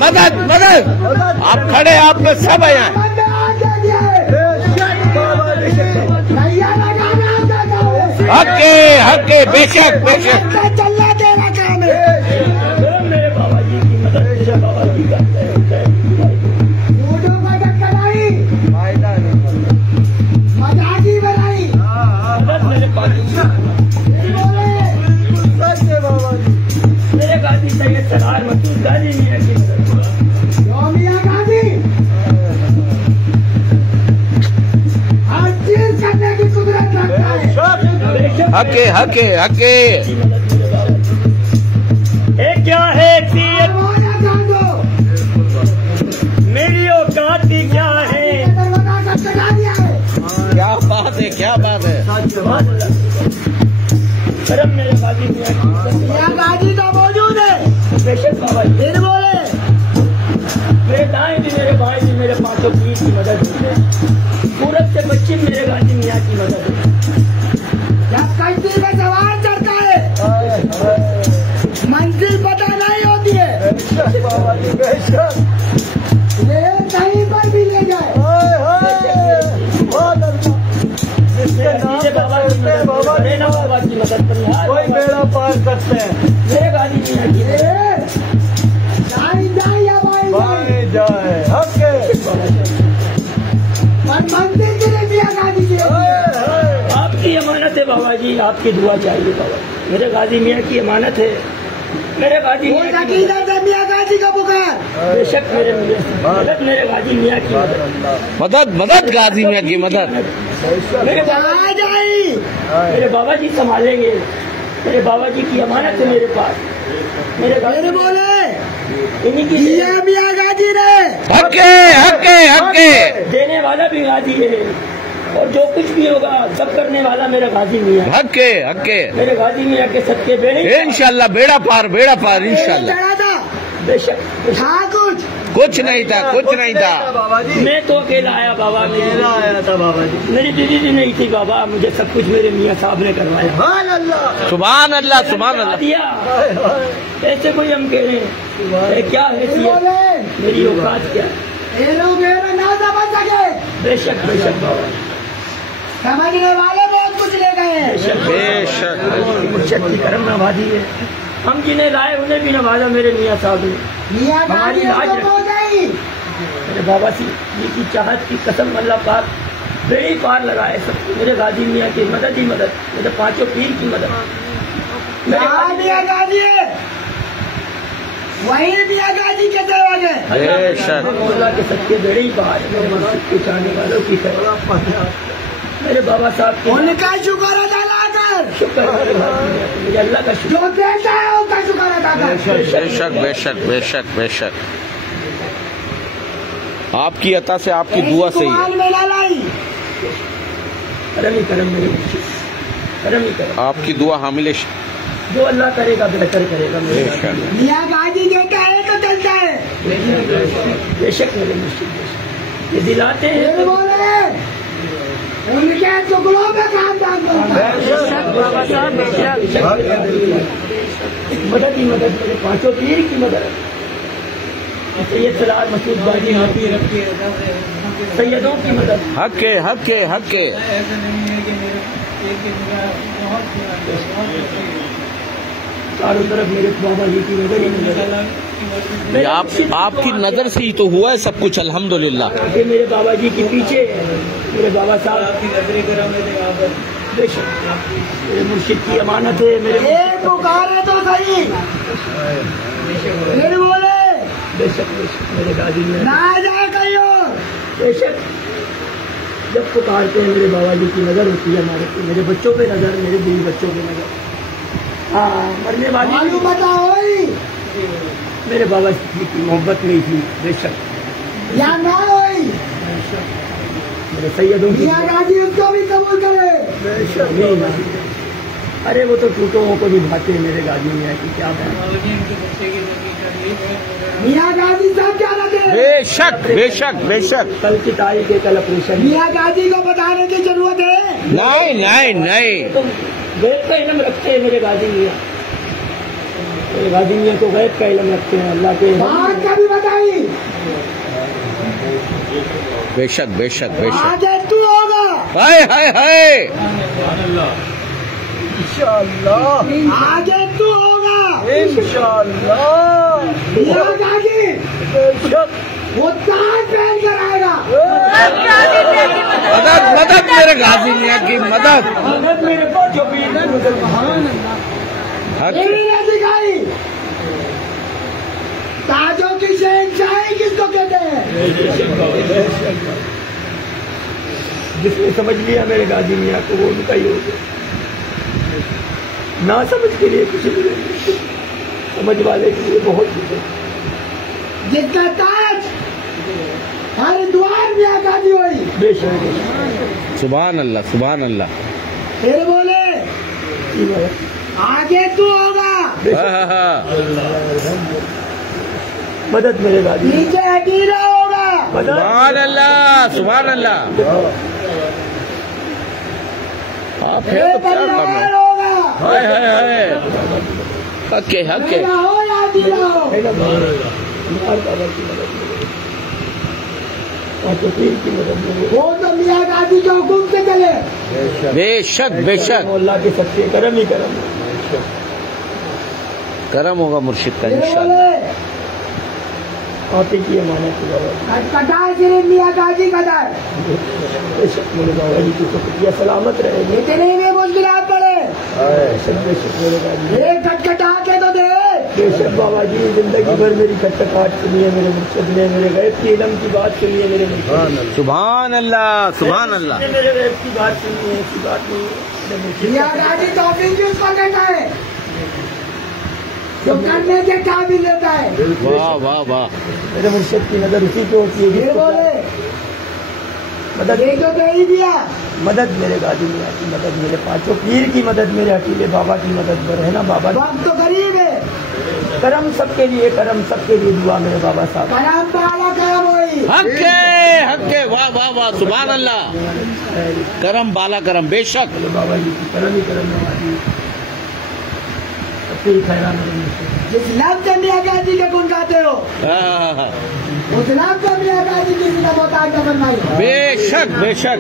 मदद मदद। आप खड़े, आप पे सब आए हैं। हके हके बेशक बेशक। चलना तेरा काम है। मेरे बाबा जी की मदद मेरे बाबा जी करते हैं। बूढ़ों को टक्कर आई। मजाकी बनाई। मदद मेरे बाबा जी। मेरे गाजी सैयद सरदार मसूद गाजी मियां की मदद। मियां गाजी हर चीज करने की कुदरत रखता है। हके हके हके। ये क्या है तीर दरवाजा जान दो। मेरी औकात की क्या है। दरवाजा कब चढ़ा दिया है। क्या बात है, क्या बात है। करम मेरे गाजी मियां की मदद। मियां गाजी तो मौजूद है। बेशक बाबा जी। फिर बोले मेरे दाएं भी मेरे बाएं भी मेरे पांचों पीर की मदद है। पूरब से पश्चिम मेरे गाजी मियां की मदद है। जब कश्ती में सवार चढ़ता है मंजिल पता नहीं होती है। ये कहीं पर भी ले जाए। मेरे बाबा की मदद करे ना बाबा की मदद पर कोई बेड़ा पार करते हैं। मेरे गाजी मियां की ये दाई जाए या बाई बाएं जाए हके। पर मंजिल के लिए मियां गाजी की आपकी अमानत है बाबा जी, आपकी दुआ चाहिए बाबा। मेरे गाजी मियां की अमानत है। मेरे गाजी वो मियां की अकीदत है मियां गाजी का पुकार। बेशक मदद मेरे गाजी मियां की मदद। मदद मदद गाजी मियां की मदद। मेरे बाबा आ जाई। मेरे बाबा जी संभालेंगे। मेरे बाबा जी की अमानत है मेरे पास। मेरे फिर गाजी बोले इन्हीं की ये मियां गाजी ने हके हके हके। देने वाला भी गाजी है और जो कुछ भी होगा सब करने वाला मेरा गाजी मियां। हके हके। मेरे गाजी मियां के सदके बेड़े इंशाल्लाह बेड़ा पार इंशाल्लाह। चढ़ा था बेशक था कुछ नहीं था, कुछ नहीं था। बाबा जी मैं तो अकेला आया बाबा। मेरा आया था बाबा जी। मेरी दीदी भी नहीं थी बाबा। मुझे सब कुछ मेरे मियां साहब ने करवाया। सुभान अल्लाह सुभान अल्लाह। दिया ऐसे कोई हम कह रहे हैं क्या है बोले मेरी औकात क्या है। ये लोग मेरे ना समझ सके। बेशक बेशक बाबा समझने वाले बहुत कुछ ले गए हैं। बेशक। मुर्शद की करम नवाजी है। हम जिन्हें लाए उन्हें भी नवाजा मेरे मियां साहब ने। मियां हमारी गाजी लाज हमको पहुंच गई। मेरे बाबा जी की चाहत की कसम अल्लाह पाक बेड़ी पार लगाए सब। मेरे गाजी मियां की मदद ही मदद। मेरे पांचों पीर की मदद। मेरे हाँ मियां गाजी है। वही मियां गाजी के दरवाजे। बेशक। मौला के सच्चे बेड़े ही पार। मेरे मस्जिद के चाहने वालों की तरह मेरे बाबा साहब की उनका शुक्र अदा कर। शुक्र है मुझे अल्लाह का शुक्र। जो देता है उनका शुक्र अदा कर। बेशक बेशक बेशक बेशक। आपकी अता से, आपकी दुआ से ही है। में ला लाई। करम ही करम मेरे मुर्शिद। करम ही करम। आपकी दुआ हामिल जो अल्लाह करेगा बेहतर करेगा मेरे बेशक। मियां गाजी देता है तो चलता है। बेशक मेरे मुर्शिद ये दिलाते फिर हैं। बोले उनके टुकड़ों में काम दान करता है। बाबा साहब मदद ही मदद। मेरे पांचों पीर की मदद। सैयद सलार मसूद बाजी सैयदों की मदद। हके हके हके। चारों तरफ मेरे बाबा जी की नजर ही नजर। ये आपकी नजर से ही तो हुआ है सब कुछ अल्हम्दुलिल्लाह। आगे मेरे बाबा जी के पीछे मेरे बाबा साहब बेशक मेरे मुर्शिद की अमानत है। मेरे एक पुकारे तो सही। फिर बोले बेशक बेशक मेरे गाजी में ना जाए कहीं और। बेशक जब पुकारते हैं मेरे बाबा जी की नजर होती है हमारे पे। मेरे बच्चों पे नजर, मेरे बीवी बच्चों पे नजर। हाँ मरने वाली मालूम बताओ मेरे बाबा की मोहब्बत नहीं थी बेशक, या ना होई मेरे सैयदों की मियाँ गाजी उसको भी कबूल करे। नहीं ना। अरे वो तो टूटों को निभाते हैं मेरे गाजी मियाँ की, क्या बात। मियाँ गाजी साहब क्या रहते हैं? बेशक बेशक बेशक। कल की तारीख है, कल ऑपरेशन। मियाँ गाजी को बताने की जरूरत है? नहीं नहीं नहीं। तो गैब का इल्म रखते हैं मेरे गाजी मियाँ, मेरे गाजी मियाँ तो गैब का इल्म रखते हैं, अल्लाह के। बात कभी बताई? बेशक बेशक बेशक। आगे तू होगा। हाय हाय हाय। इंशाअल्लाह आगे तू होगा। इंशाअल्लाह। मियाँ गाजी बेशक। वो ताज पहन कर आएगा। मदद मदद मेरे गाजी मियाँ की मदद। मदद मेरे पाँचों पीर की मदद। हक मेरी ने दिखाई ताजों की शहंशाही किसको कहते हैं? जिसने समझ लिया मेरे गाजी मियाँ को, वो उनका ही हो गया। ना समझ के लिए कुछ नहीं, समझ वाले के लिए बहुत कुछ है। जिसका ताज हरिद्वार मियाँ गाजी हुई। बेशक सुभान अल्लाह सुभान अल्लाह। फिर बोले आगे तू होगा। हाँ, हाँ। मदद मेरे गाजी मियाँ। नीचे हकीरा होगा। सुभान अल्लाह सुभान अल्लाह। आप है तो क्या करना। होगा। हाय हाय हाय। हके हके। मेरा हो या दीरा हो। पाँचों पीर की मदद मिले। वो तो मियाँ गाजी के हुक्म से चले। बेशक बेशक। अल्लाह के सच्चे करम ही करम। करम होगा मुर्शिद का फिर इंशाअल्लाह। बोले आते की अमानत है बाबा कटार सिर्फ मियाँ गाजी कटार। बेशक मेरे बाबा जी की शुक्रिया, सलामत रहे। इतने में मुश्किलात पड़े। बेशक बेशक मेरे गाजी। एक खटखटा के तो दे। बेशक बाबा जी, जिंदगी भर मेरी खटखटाहट सुनी है मेरे मुर्शिद ने, मेरे गैब की इल्म की बात सुनी है मेरे मुर्शिद। सुभान अल्लाह सुभान अल्लाह। मेरे गैब की बात सुनी है, ऐसी बात नहीं है। मियाँ गाजी तौफीक किस पर देता है? जो करने के काबिल लेता है। वाह वाह वाह। मेरे मुर्शिद की नजर उसी पे होती है फिर जिसको बोले मदद। ये तो दे ही दिया। मदद मेरे गाजी मियाँ की मदद, मेरे पांचों पीर की मदद, मेरे अकेले बाबा की मदद पर है ना बाबा। वक्त तो करीब है। करम सबके लिए, करम सबके लिए दुआ मेरे बाबा साहब। करम पाला करम हुई। हके हके। वाह वाह वाह। सुभान अल्लाह। करम बाला करम बेशक। मेरे बाबा जी की करम ही करम नवाजी। सबके ही खैरा मेरे मुर्शिद। जिस लफ्ज से मियाँ गाजी के गुण गाते हो, हाँ, हाँ। उस लफ्ज से मियाँ गाजी की जिंदा मोहताज न फरमाई। बेशक बेशक।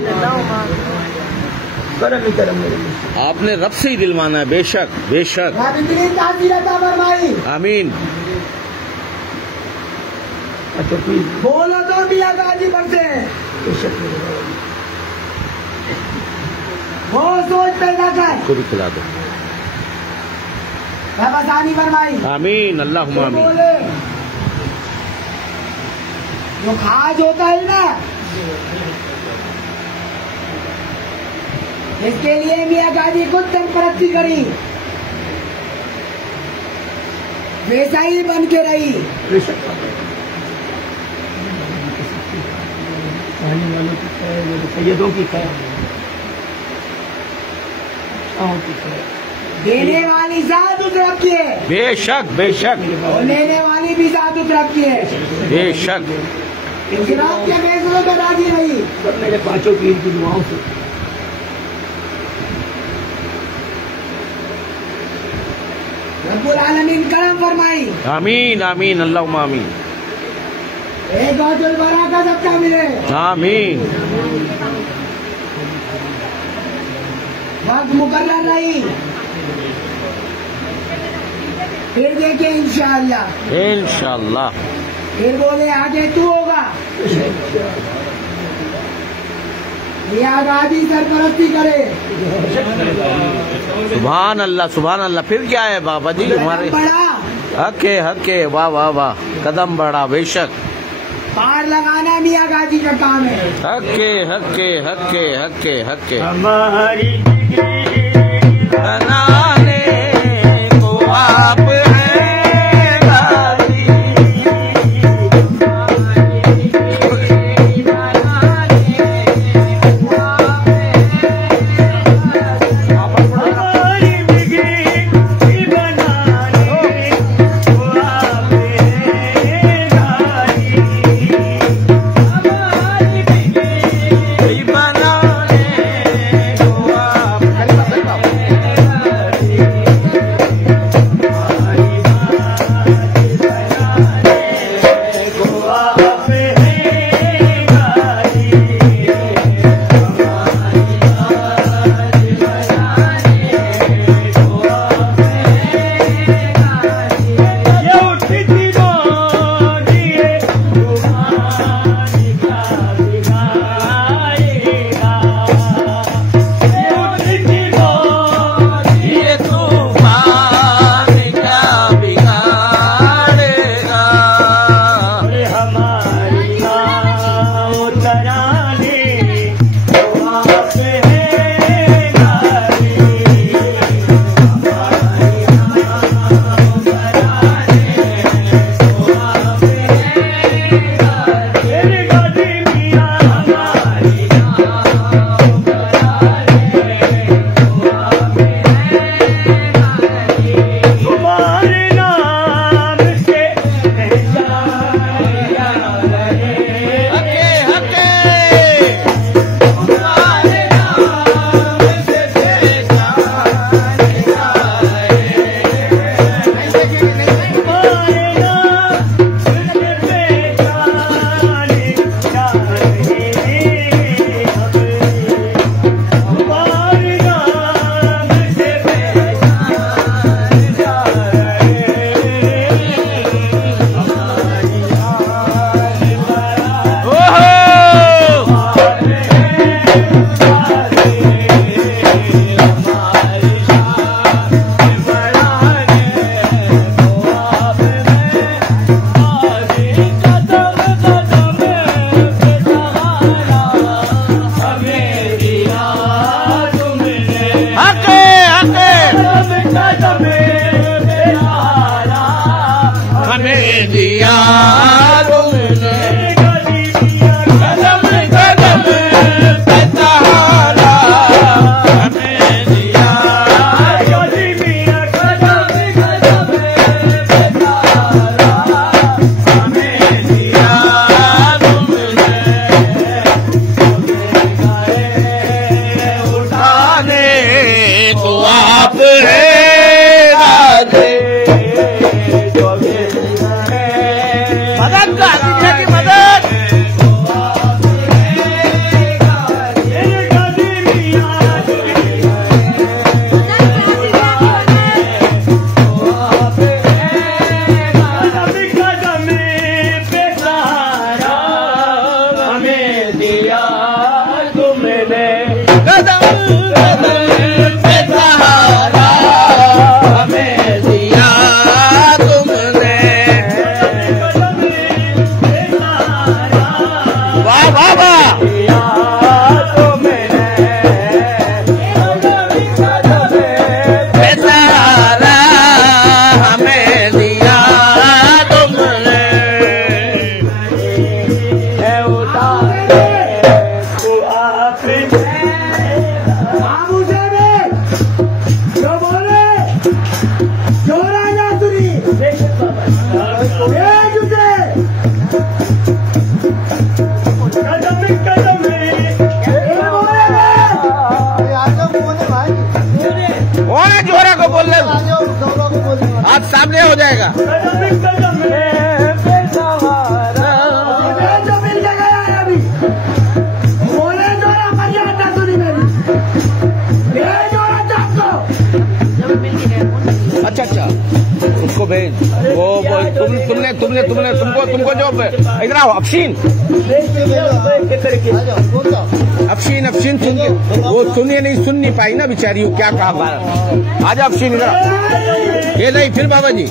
करम ही करम मेरे मुर्शिद। आपने रब से ही दिलवाना है। बेशक बेशक। रब इतनी तासीर अता फरमाई। आमीन। अच्छा पीर बोलो तो मियाँ गाजी बनते हैं। बेशक मेरे बाबा जी। वो सोच पैदा कर। को भी खिला दो। रब आसानी फरमाई। आमीन अल्लाहुम्मा आमीन। बोले जो खाज होता है ना, इसके लिए मियाँ गाजी खुद सरपरस्ती करी, वैसा ही बन के रही। बेशक कहने वालों की खैर, मेरे सैयदों की खैर, शाहों की खैर। देने वाली जात उस रब की है बेशक बेशक और लेने वाली भी जात उस रब की है। बेशक। इस रब के फैसलों पर राजी नहीं। सब मेरे पांचों पीर की दुआओं से। रब्बुल आलमीन करम फरमाई। आमीन आमीन अल्लाहुम्मा आमीन। एक गौजुल बरा का सबका मिले। आमीन। वक्त मुकर्रर नहीं, फिर देखे इंशाअल्लाह। इंशाअल्लाह। फिर बोले आगे तू होगा। मियाँ गाजी सरपरस्ती करे। सुभान अल्लाह सुभान अल्लाह। फिर क्या है बाबा जी हमारे। बड़ा हके हके। वाह वाह वाह। कदम बढ़ा बेशक। पार लगाना मियाँ गाजी का काम है। हके हके हके हके हके। हमारी बनाने को आप हैं गाजी। दिया तुमने कदम कदम पे सहारा हमें दिया तो आप है राधे मदद का दुनिया की मदद हमें दिया तुमने कदम पे सहारा हमें दिया तुमने वाह वाह वाह पे सहारा हमें दिया तुमने कौन जोरा को बोल रहे हो? आज सामने हो जाएगा। अच्छा अच्छा उसको भेज वो तुमको जो इधर आओ अफशीन सुन के वो सुन नहीं पाई ना बेचारी वो क्या कहा आजा अफशीन इधर ये नहीं फिर बाबा जी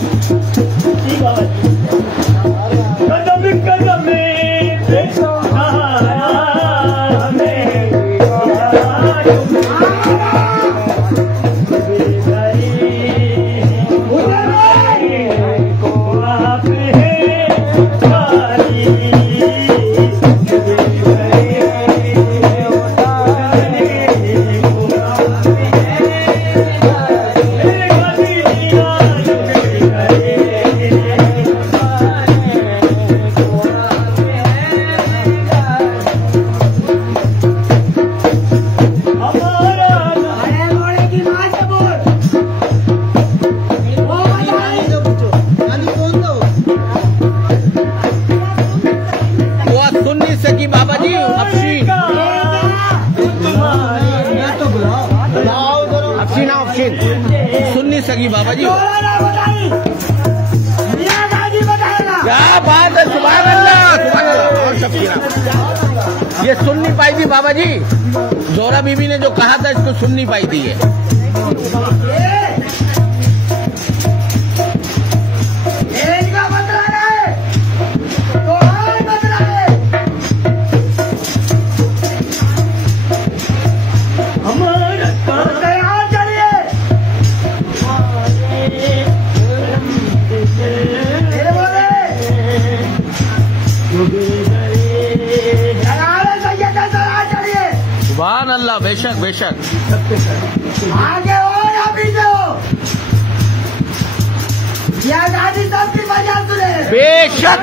सुन नहीं सकी बाबा जी क्या बात है सुभान अल्लाह और सब किया ये सुन नहीं पाई थी बाबा जी जोरा बीबी ने जो कहा था इसको सुन नहीं पाई थी ये सुभान अल्लाह बेशक बेशक आगे हो या पीछे हो या गाड़ी सबकी वजह सुने बेशक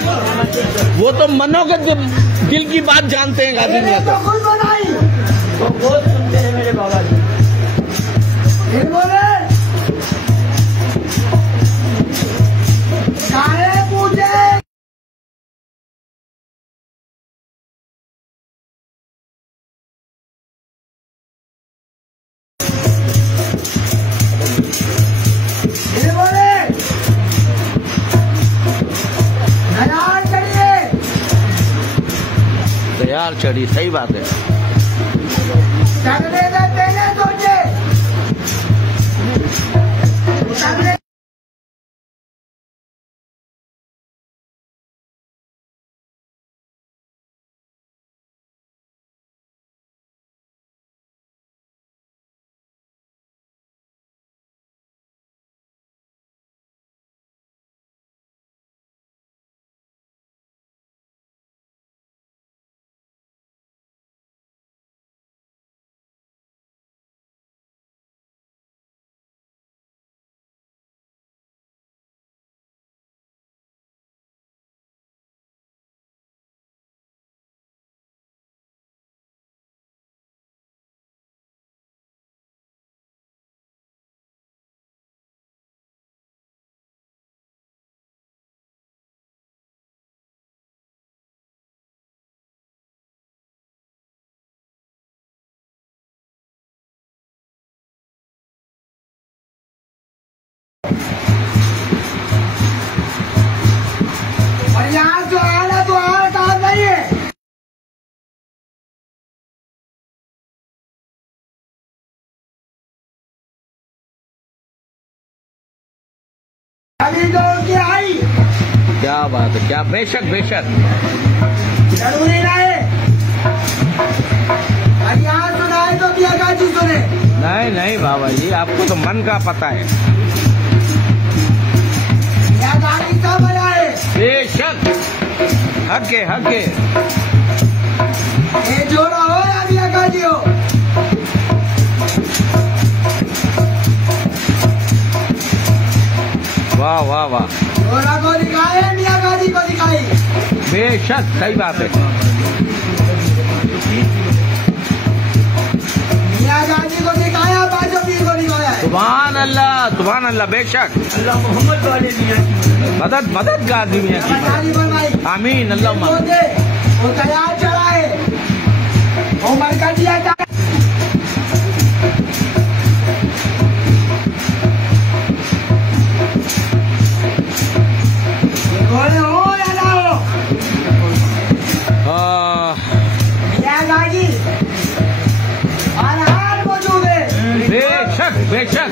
वो तो मनोगत दिल की बात जानते हैं गाजी में तो खुद बनाई तो बहुत सुनते हैं मेरे बाबा जी फिर बोले काहे पूछे तैयार चढ़ी सही बात है अभी दौड़ के आई। क्या बात है, क्या बेशक बेशक। जरूरी नहीं अरे यहाँ सुनाए तो क्या गाजी सुने। नहीं नहीं बाबा जी, आपको तो मन का पता है। यहाँ गाड़ी का बना है। बेशक, हक है हक है। ये जोड़ा हो या मियाँ गाजी हो। वाह वाह वाह, जोड़ा को दिखाए मियाँ गाजी को दिखाई। बेशक सही बात है। मियाँ गाजी को दिखाया, बाजो पीर को दिखाया है। सुभान अल्लाह बेशक। अल्लाह मोहम्मद वाले मियाँ की मदद मदद गाजी मियाँ की। बचानी बनवाई। आमीन अल्लाह। वो तैयार चला है। वो मरका दिया था। घोड़े हो या ना हो मियाँ गाजी और हार मौजूद है। बेशक बेशक।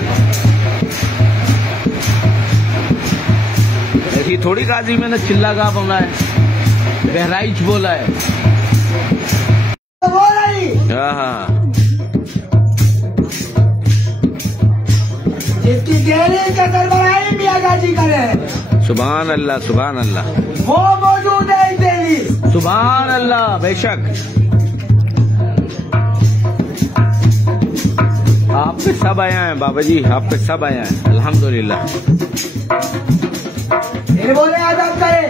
ऐसी थोड़ी गाजी मैंने चिल्ला गा बोला है, बहराइच बोला है। हो रही हाँ, जिसकी गहरी कदर बनाई मियाँ गाजी करे। सुभान अल्लाह वो मौजूद है इस देवी। सुभान अल्लाह बेशक। आप पे सब आया है बाबा जी, आप पे सब आया है अल्हम्दुलिल्लाह। फिर बोले अदब करे।